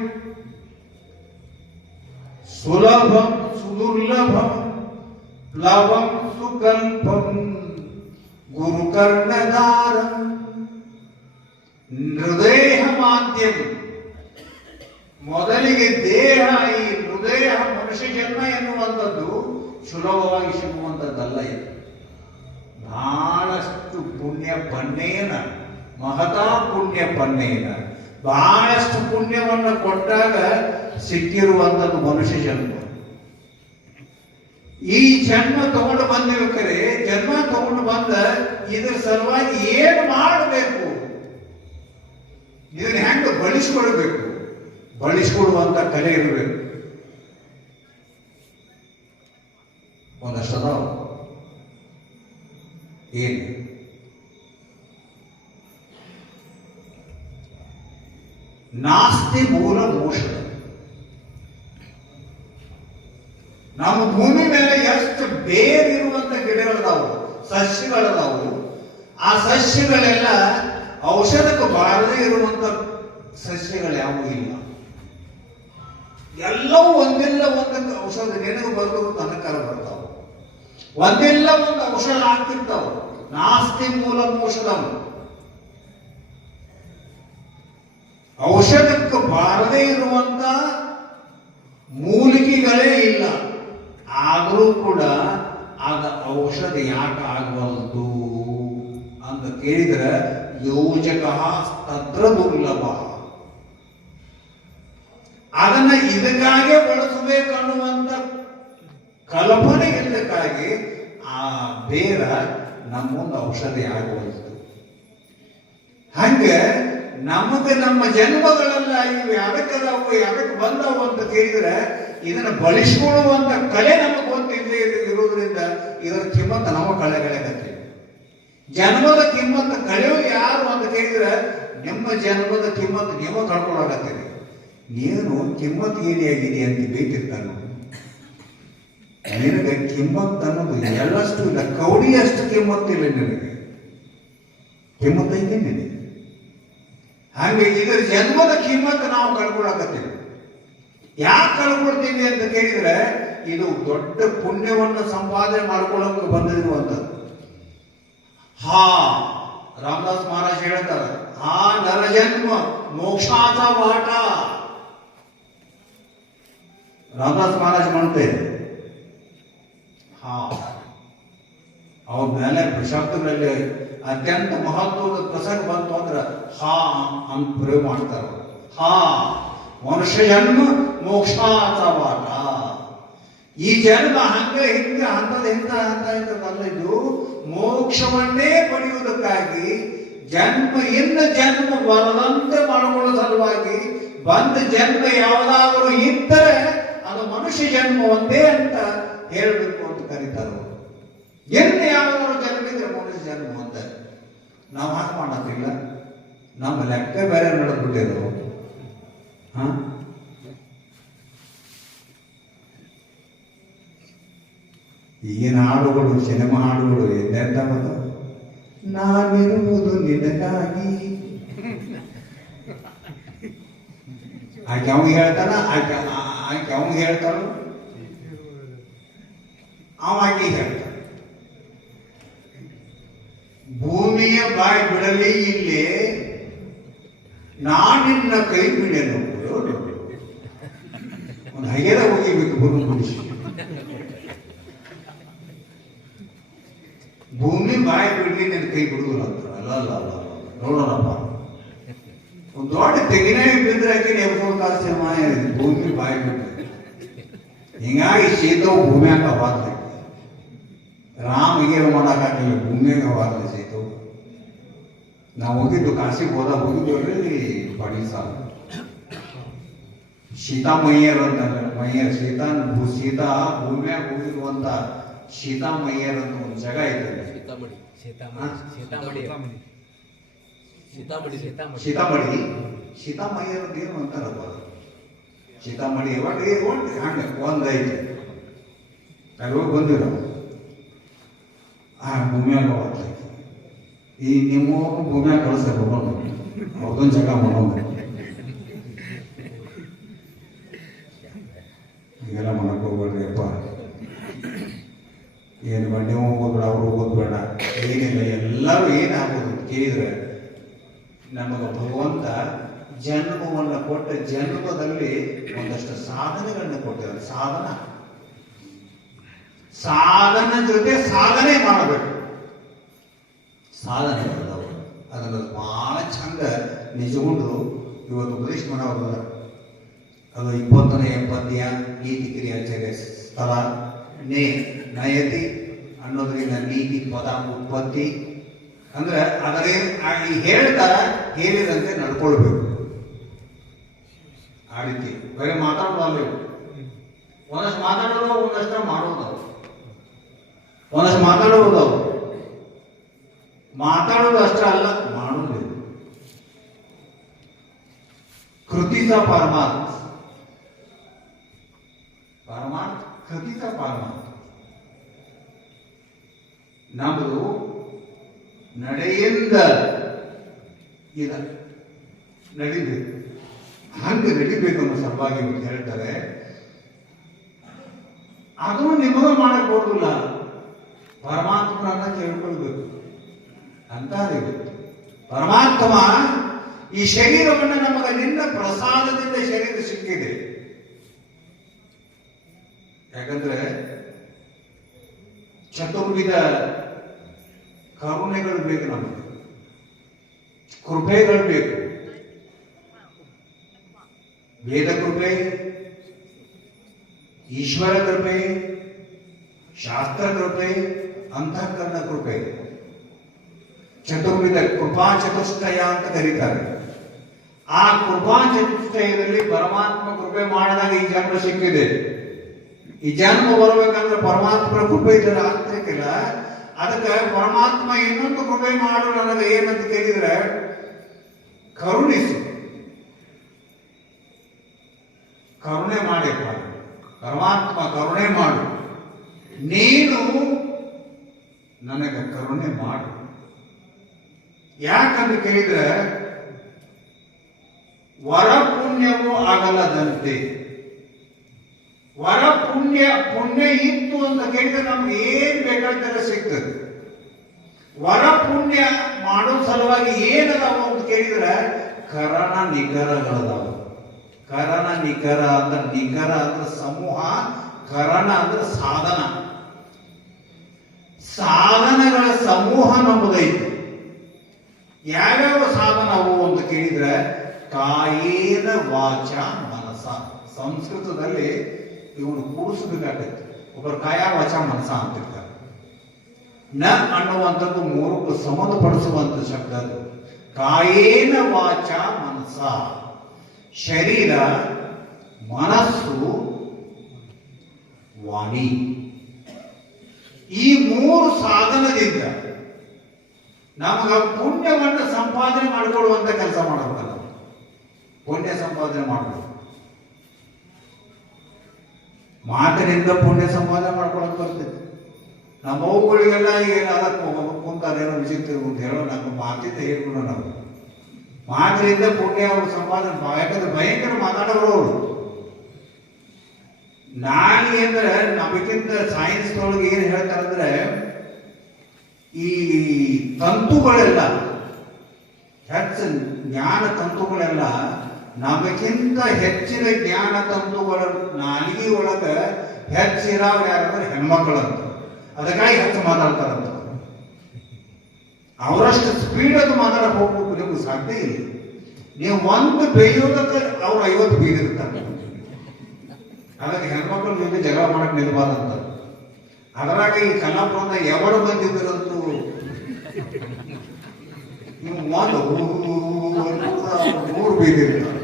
ಸುಲಭಂ ಸುದುರ್ಲಭಂ ಪ್ಲವಂ ಸುಕಲ್ಪಂ ಗುರುಕರ್ಣಧಾರಂ. ಹೃದಯ ಮಾಧ್ಯಮ ಮೊದಲಿಗೆ ದೇಹ, ಈ ಹೃದಯ ಮನುಷ್ಯ ಜನ್ಮ ಎನ್ನುವಂಥದ್ದು ಸುಲಭವಾಗಿ ಸಿಗುವಂಥದ್ದಲ್ಲ. ಇದು ಬಹಳಷ್ಟು ಪುಣ್ಯ ಪನ್ನೇನ, ಮಹತಾ ಪುಣ್ಯ ಪನ್ನೇನ, ಬಹಳಷ್ಟು ಪುಣ್ಯವನ್ನು ಕೊಟ್ಟಾಗ ಸಿಕ್ಕಿರುವಂಥದ್ದು ಮನುಷ್ಯ ಜನ್ಮ. ಈ ಜನ್ಮ ತಗೊಂಡು ಬಂದಿರ್ಬೇಕಾರೆ, ಜನ್ಮ ತಗೊಂಡು ಬಂದ ಇದ್ರ ಸಲುವಾಗಿ ಏನು ಮಾಡಬೇಕು, ಇದನ್ನ ಹೆಂಗೆ ಬಳಸ್ಕೊಳ್ಬೇಕು, ಬಳಸ್ಕೊಡುವಂತ ಕಲೆ ಇರಬೇಕು. ಒಂದಷ್ಟು ಅದಾವ. ಏನು ನಾಸ್ತಿ ಮೂಲ ಮೋಷಣ. ನಮ್ಮ ಭೂಮಿ ಮೇಲೆ ಎಷ್ಟು ಬೇರಿರುವಂತ ಗಿಡಗಳದಾವು, ಸಸ್ಯಗಳದಾವು. ಆ ಸಸ್ಯಗಳೆಲ್ಲ ಔಷಧಕ್ಕೆ ಬಾರದೇ ಇರುವಂತ ಸಸ್ಯಗಳು ಯಾವುವು ಇಲ್ಲ. ಎಲ್ಲವೂ ಒಂದಿಲ್ಲ ಒಂದು ಔಷಧ ನಿನಗೆ ಬರೆದು ತನಕಾರ ಬರ್ತಾವ, ಒಂದಿಲ್ಲ ಒಂದು ಔಷಧ ಆಗ್ತಿರ್ತಾವ. ನಾಸ್ತಿ ಮೂಲ ಔಷಧಂ. ಔಷಧಕ್ಕೆ ಬಾರದೇ ಇರುವಂತ ಮೂಲಿಕೆಗಳೇ ಇಲ್ಲ. ಆದರೂ ಕೂಡ ಅದ ಔಷಧ ಯಾಕೆ ಆಗಬಲ್ದು ಅಂತ ಕೇಳಿದ್ರೆ ಯೋಜಕ ತತ್ರ ದುರ್ಲಭ. ಅದನ್ನ ಇದಕ್ಕಾಗೆ ಬಳಸಬೇಕನ್ನುವಂತ ಕಲ್ಪನೆ ಇದ್ದಕ್ಕಾಗಿ ಆ ಬೇರ ನಮ್ಮೊಂದು ಔಷಧಿ ಆಗಬಹುದು. ಹಂಗೆ ನಮಗೆ ನಮ್ಮ ಜನ್ಮಗಳೆಲ್ಲ ಇವು ಯಾವಕ್ಕದಾವು, ಯಾವಕ್ಕೆ ಬಂದವು ಅಂತ ಕೇಳಿದ್ರೆ ಇದನ್ನ ಬಳಸಿಕೊಳ್ಳುವಂತ ಕಲೆ ನಮಗೆ ಗೊತ್ತಿಲ್ಲದೆ ಇರೋದ್ರಿಂದ ಇದರ ಕಿಮ್ಮತ್ತ ನಾವು ಕಳೆಗಳೆಗತ್ತೀವಿ. ಜನ್ಮದ ಕಿಮ್ಮತ್ತ ಕಳೆಯೋದು ಯಾರು ಅಂತ ಕೇಳಿದ್ರೆ ನಿಮ್ಮ ಜನ್ಮದ ಕಿಮ್ಮತ್ತು ನೀವು ಕಳ್ಕೊಳ್ಳಾಗತ್ತೀರಿ. ನೀನು ಕಿಮ್ಮತ್ ಏನಿಯಾಗಿದೆ ಅಂತ ಬೇಕಿರ್ತಾನ. ನಿನಗೆ ಕಿಮ್ಮತ್ ಅನ್ನೋದು ಎಲ್ಲಷ್ಟು ಇಲ್ಲ, ಕೌಡಿಯಷ್ಟು ಕಿಮ್ಮತ್ತಿಲ್ಲ ನಿನಗೆ. ಕಿಮ್ಮತ್ತ ಇದೆ ನಿನಗೆ. ಹಾಗೆ ಇದರ ಜನ್ಮದ ಕಿಮ್ಮತ್ತು ನಾವು ಕಳ್ಕೊಳಕತ್ತೀವಿ. ಯಾಕೆ ಕಳ್ಕೊಳ್ತೀವಿ ಅಂತ ಕೇಳಿದ್ರೆ ಇದು ದೊಡ್ಡ ಪುಣ್ಯವನ್ನು ಸಂಪಾದನೆ ಮಾಡ್ಕೊಳ್ಳೋಕೆ ಬಂದಿರುವಂಥದ್ದು. ಹಾ, ರಾಮದಾಸ್ ಮಹಾರಾಜ್ ಹೇಳ್ತಾರೆ, ಹಾ ನರಜನ್ಮ ಮೋಕ್ಷಾಚ ವಾಟ. ರಾಮದಾಸ್ ಮಹಾರಾಜ್ ಮಾಡ್ತೇವೆ. ಹಾ, ಅವ್ರ ಮೇಲೆ ಶಬ್ದಗಳಲ್ಲಿ ಅತ್ಯಂತ ಮಹತ್ವದ ಪ್ರಸಂಗ ಬಂತು ಅಂದ್ರೆ ಹಾ ಅಂತ ಪ್ರಯೋಗ ಮಾಡ್ತಾರೆ. ಹಾ ಮನುಷ್ಯ ಜನ್ಮ ಮೋಕ್ಷಾಚವಾಟ. ಈ ಜನ್ಮ ಹಂಗೆ ಹಿಂಗೆ ಅಂತದಲ್ಲ, ಇದು ಮೋಕ್ಷವನ್ನೇ ಪಡೆಯುವುದಕ್ಕಾಗಿ ಜನ್ಮ ಇನ್ನು ಜನ್ಮ ಬರದಂತೆ ಮಾಡಿಕೊಳ್ಳೋ ಸಲುವಾಗಿ ಬಂದ ಜನ್ಮ ಯಾವುದಾದರೂ ಇದ್ದರೆ ಅದು ಮನುಷ್ಯ ಜನ್ಮ ಒಂದೇ ಅಂತ ಹೇಳಬೇಕು ಅಂತ ಕರೀತಾರೆ. ಎಲ್ಲಿ ಯಾವ್ದಾದ್ರು ಜನ್ಮ ಇದ್ರೆ ಮನುಷ್ಯ ಜನ್ಮ ಅಂತ ನಾವು ಹಾಗೆ ಮಾಡೋದಿಲ್ಲ. ನಮ್ಮ ಲೆಕ್ಕ ಬೇರೆ ನಡೆದ್ಬಿಟ್ಟಿದ್ರು. ಹ ಈಗಿನ ಹಾಡುಗಳು, ಸಿನಿಮಾ ಹಾಡುಗಳು ಎಂದೆಂತ ಬಂದು ನಾನಿರುವುದು ನಿನಗಾಗಿ. ಆಕೆ ಅವಂಗೆ ಹೇಳ್ತಾನ, ಆಕೆ ಅವಂಗೆ ಹೇಳ್ತಾಳು, ಅವ ಆಕೆ ಹೇಳ್ತಾನೆ. ಭೂಮಿಯ ಬಾಯಿ ಬಿಡಲಿ ಇಲ್ಲಿ ನಾನಿನ್ನ ಕೈ ಬಿಡೆನು. ಒಂದು ಹಗೆದ ಹೋಗಿಬೇಕು ಭೂಮಿ ಗುಡಿಸಿ. ಭೂಮಿ ಬಾಯಿ ಬಿಡ್ಲಿ ನಿನ್ನ ಕೈ ಬಿಡುವುದಿಲ್ಲ ಅಂತ. ಅಲ್ಲ ನೋಡೋಣಪ್ಪ, ಒಂದು ದೊಡ್ಡ ತೆಗಿನ ಬಿದ್ರೆ ಆಕೆ ಎಬ್ಸೋದು ಮಾಯ. ಭೂಮಿ ಬಾಯಿ ಬಿಡ್ಲಿ. ಹಿಂಗಾಗಿ ಸೀತವು ಭೂಮಿಯಾಗ ಅವಾದ ರಾಮಿಗೆ ಮಾಡೋಕ್ಕಾಗಲಿಲ್ಲ, ಭೂಮಿಯಾಗ ಅವಾದ ಸೀತವು. ನಾವು ಹೋಗಿದ್ದು ಕಾಶಿಗೆ ಹೋಗಿದ್ವಿ ಬಡಿ ಸಾಲ. ಸೀತಾ ಮಯ್ಯರ್ ಅಂತ ಮಯ್ಯರ್ ಸೀತಾ ಭೂಮಿಯಾಗ ಹೋಗಿರುವಂತ ಸೀತಾ ಮಯ್ಯರ್ ಅಂತ ಒಂದು ಜಾಗ ಇದೆ. ಸೀತಾ ಮಯ್ಯರ್ ಅಂತ ಏನು ಅಂತಾರಪ್ಪ, ಸೀತಾಮಣಿ ಒಟ್ಟು ಹಂಗೆ ಒಂದೈತೆ ಅಲ್ಲಿ ಹೋಗಿ ಬಂದಿರೋ ಆ ಭೂಮಿಯಾಗ ಹೋಗ್ತೈತಿ ಈ ನಿಮ್ಮ ಭೂಮಿಯಾಗ ಕಳಿಸ್ತಾರೆ ಬಂದು ಅವ್ರದೊಂದು ಜಾಗ ಮಾಡೋದು ಈಗೆಲ್ಲ ಮಾಡಕ್ಕೆ ಹೋಗ್ಬೇಡ್ರಿ ಅಪ್ಪ ಏನು ಬೇಡ ನೀವು ಹೋಗೋದು ಬೇಡ ಅವ್ರು ಹೋಗೋದು ಬೇಡ ಏನಿಲ್ಲ ಎಲ್ಲರೂ ಏನಾಗೋದು ಕೇಳಿದ್ರೆ ನಮಗೆ ಭಗವಂತ ಜನ್ಮವನ್ನು ಕೊಟ್ಟ ಜನ್ಮದಲ್ಲಿ ಒಂದಷ್ಟು ಸಾಧನೆಗಳನ್ನ ಕೊಟ್ಟಿದ್ದಾರೆ ಸಾಧನ ಜೊತೆ ಸಾಧನೆ ಮಾಡಬೇಕು ಸಾಧನೆ ಅದನ್ನು ಬಹಳ ಚಂದ ನಿಜಗೊಂಡು ಇವತ್ತು ಉಪದೇಶ ಮಾಡೋರು ಅದು 20ನೇ ಪದ್ಯ ನೀತಿ ಕ್ರಿಯಾಚಾರ್ಯ ಸ್ಥಳ ನಯತಿ ಅನ್ನೋದ್ರಿಂದ ನೀತಿ ಪದ ಉತ್ಪತ್ತಿ ಅಂದ್ರೆ ಅದರೇ ಹೇಳ್ತಾರ ಹೇಳಿದಂತೆ ನಡ್ಕೊಳ್ಬೇಕು ಆ ರೀತಿ ಬರೀ ಮಾತಾಡೋದು ಒಂದಷ್ಟು ಮಾತಾಡೋದು ಒಂದಷ್ಟು ಮಾಡೋದು ಒಂದಷ್ಟು ಮಾತಾಡೋದು ಅಷ್ಟೇ ಅಲ್ಲ ಮಾಡೋದು ಕೃತಿತ ಪರಮಾರ್ಥ ಕೃತಿತ ಪರಮಾರ್ಥ ನಮ್ಮದು ನಡೆಯಿಂದ ನಡಿಬೇಕು ಹಂಗೆ ನಡಿಬೇಕು ಅನ್ನೋ ಸಲುವಾಗಿ ಇವತ್ತು ಹೇಳ್ತಾರೆ ಅದನ್ನು ನಿಮಗೆ ಮಾಡಕ್ ಬರೋದಿಲ್ಲ ಪರಮಾತ್ಮನನ್ನ ಕೇಳ್ಕೊಳ್ಬೇಕು ಅಂತ ಪರಮಾತ್ಮ ಈ ಶರೀರವನ್ನು ನಮಗೆ ನಿನ್ನ ಪ್ರಸಾದದಿಂದ ಶರೀರ ಸಿಕ್ಕಿದೆ ಯಾಕಂದ್ರೆ ಚತುರ್ವಿಧ ಕರುಣೆಗಳು ಬೇಕು ನಮಗೆ ಕೃಪೆಗಳು ಬೇಕು ವೇದ ಕೃಪೆ ಈಶ್ವರ ಕೃಪೆ ಶಾಸ್ತ್ರ ಕೃಪೆ ಅಂತಃಕರಣ ಕೃಪೆ ಚತುರ್ವಿಧ ಕೃಪಾ ಚತುಷ್ಟಯ ಅಂತ ಕರೀತಾರೆ ಆ ಕೃಪಾ ಚತುಷ್ಟಯದಲ್ಲಿ ಪರಮಾತ್ಮ ಕೃಪೆ ಮಾಡಿದಾಗ ಈ ಜನ್ಮ ಸಿಕ್ಕಿದೆ ಈ ಜನ್ಮ ಬರ್ಬೇಕಂದ್ರೆ ಪರಮಾತ್ಮನ ಕೃಪೆ ಇದ್ರೆ ಆಗ್ತಿಲ್ಲ ಅದಕ್ಕೆ ಪರಮಾತ್ಮ ಇನ್ನೊಂದು ಕೃಪೆ ಮಾಡು ನನಗೆ ಏನಂತ ಕೇಳಿದ್ರೆ ಕರುಣಿಸು ಕರುಣೆ ಮಾಡಿಪ್ಪ ಪರಮಾತ್ಮ ಕರುಣೆ ಮಾಡು ನೀನು ನನಗೆ ಕರುಣೆ ಮಾಡು ಯಾಕಂತ ಕೇಳಿದ್ರೆ ವರ ಪುಣ್ಯವು ಆಗಲದಂತೆ ವರ ಪುಣ್ಯ ಇತ್ತು ಅಂತ ಕೇಳಿದ್ರೆ ನಮ್ಗೆ ಏನ್ ಬೇಕಾದ್ರೆ ಸಿಗ್ತದೆ ವರ ಪುಣ್ಯ ಮಾಡೋ ಸಲುವಾಗಿ ಏನದಾವ ಅಂತ ಕೇಳಿದ್ರೆ ಕರಣ ನಿಖರಗಳದಾವ ಕರಣ ನಿಖರ ಅಂದ್ರೆ ನಿಖರ ಅಂದ್ರೆ ಸಮೂಹ ಕರಣ ಅಂದ್ರೆ ಸಾಧನಗಳ ಸಮೂಹ ನಮ್ಮದೈತಿ ಯಾವ್ಯಾವ ಸಾಧನ ಅವು ಅಂತ ಕೇಳಿದ್ರೆ ಕಾಯೇನ ವಾಚ ಮನಸ ಸಂಸ್ಕೃತದಲ್ಲಿ ಇವನು ಕೂಡಿಸಬೇಕಾಗತ್ತೆ ಒಬ್ಬರು ಕಾಯ ವಾಚ ಮನಸ ಅಂತಿರ್ತಾರೆ ನ ಅನ್ನುವಂಥದ್ದು ಮೂರಕ್ಕೂ ಸಂಬಂಧಪಡಿಸುವಂತ ಶಬ್ದ ಅದು ಕಾಯೇನ ವಾಚ ಮನಸ ಶರೀರ ಮನಸ್ಸು ವಾಣಿ ಈ ಮೂರು ಸಾಧನದಿಂದ ನಮಗ ಪುಣ್ಯವನ್ನು ಸಂಪಾದನೆ ಮಾಡಿಕೊಳ್ಳುವಂತ ಕೆಲಸ ಮಾಡಬೇಕಲ್ಲ ಪುಣ್ಯ ಸಂಪಾದನೆ ಮಾಡಬೇಕು ಮಾತಿನಿಂದ ಪುಣ್ಯ ಸಂಪಾದನೆ ಮಾಡ್ಕೊಳಕ್ ಬರ್ತೈತಿ ನಮ್ಮ ಅವುಗಳಿಗೆಲ್ಲ ಏನಾದಕ್ಕೆ ಹೋಗ್ಬೇಕು ಕುಂತಾರೇನೋ ವಿಚಿತ್ರ ಅಂತ ಹೇಳೋ ನಮ್ಮ ಮಾತಿಂದ ಹೇಳ್ಬಿಡೋ ನಾವು ಮಾತಿನಿಂದ ಪುಣ್ಯ ಅವರು ಸಂಪಾದನೆ ಯಾಕಂದ್ರೆ ಭಯಂಕರ ಮಾತಾಡೋರು ಅವರು ನಾಳೆ ಅಂದ್ರೆ ನಮಗಿಂತ ಸೈನ್ಸ್ ಒಳಗೆ ಏನ್ ಹೇಳ್ತಾರಂದ್ರೆ ಈ ತಂತುಗಳೆಲ್ಲ ಹೆಚ್ಚು ಜ್ಞಾನ ತಂತುಗಳೆಲ್ಲ ನಮಗಿಂತ ಹೆಚ್ಚಿನ ಜ್ಞಾನ ತಂತುಗಳ ನಾಲಿಗೆ ಒಳಗ ಹೆಚ್ಚಿರಾವ್ ಯಾರಂದ್ರೆ ಹೆಣ್ಮಕ್ಳಂತ ಅದಕ್ಕಾಗಿ ಹೆಚ್ಚು ಮಾತಾಡ್ತಾರಂತ ಅವರಷ್ಟು ಸ್ಪೀಡ್ ಅದು ಮಾತಾಡಕ್ ಹೋಗ್ಬೇಕು ನಿಮ್ಗೆ ಸಾಧ್ಯ ಇಲ್ಲ ನೀವು ಒಂದು ಬೇಯೋದಕ್ಕೆ ಅವ್ರು 50 ಬೀದಿರ್ತಾರೆ ಅದಕ್ಕೆ ಹೆಣ್ಮಕ್ಳು ನಿಮಗೆ ಜಗಳ ಮಾಡಕ್ ನಿಲ್ಬಾರ್ದಂತ ಅದರಾಗ ಈ ಕಲ್ಲಾಪುರದ ಎವರು ಬಂದಿದ್ದರಂತೂ ನೀವು ಒಂದು 3 ಬೀದಿರ್ತಾರೆ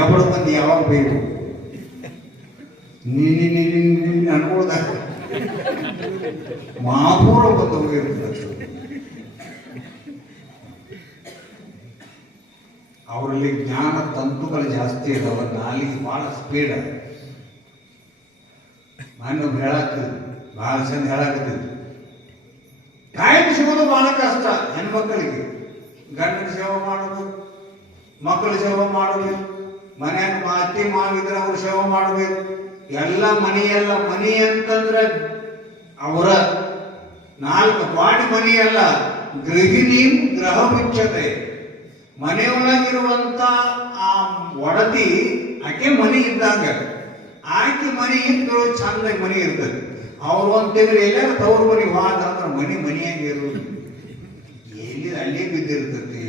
ಎವರು ಬಂದು ಯಾವಾಗ ಬೇಕು ಅನ್ಕೊಳ್ದ ಮಹಾಪೂರ್ವ ಬಂದು ಹೋಗಿರ್ತದೆ ಅವರಲ್ಲಿ ಜ್ಞಾನ ತಂತುಗಳು ಜಾಸ್ತಿ ಇದಾವ, ನಾಲಿಗೆ ಭಾಳ ಸ್ಪೀಡ್. ನಾನು ಹೇಳಾಕ್ತಿದ್ವಿ, ಭಾಳ ಚಂದ ಹೇಳಾಕತ್ತಿದ್ವಿ. ಟೈಮ್ ಸಿಗೋದು ಭಾಳ ಕಷ್ಟ ಹೆಣ್ಮಕ್ಕಳಿಗೆ. ಗಂಡನ ಸೇವೆ ಮಾಡೋದು, ಮಕ್ಕಳ ಸೇವೆ ಮಾಡೋದು, ಮನ್ಯಾಗ ಅತ್ತಿ ಮಾವಿದ್ರೆ ಅವ್ರ ಸೇವೆ ಮಾಡಬೇಕು. ಎಲ್ಲ ಮನೆಯಲ್ಲ, ಮನಿ ಅಂತಂದ್ರೆ ಅವರ 4 ಬಾಡಿ ಮನೆಯಲ್ಲ, ಗೃಹಿಣಿ ಗ್ರಹ ಮುಚ್ಚತೆ. ಮನೆಯೊಳಗಿರುವಂತ ಆ ಒಡತಿ ಆಕೆ ಮನೆ ಇದ್ದಾಗ, ಆಕೆ ಮನೆ ಇದ್ದು ಚಂದಾಗಿ ಮನೆ ಇರ್ತದೆ. ಅವ್ರು ಒಂದು ತಿಂಗಳು ಎಲ್ಲಾರು ತವ್ರ ಮನೆ ಹೋದ್ರ ಅಂದ್ರೆ ಮನೆಯಾಗಿ ಇರೋದು ಎಲ್ಲಿ ಅಲ್ಲೇ ಬಿದ್ದಿರ್ತತಿ.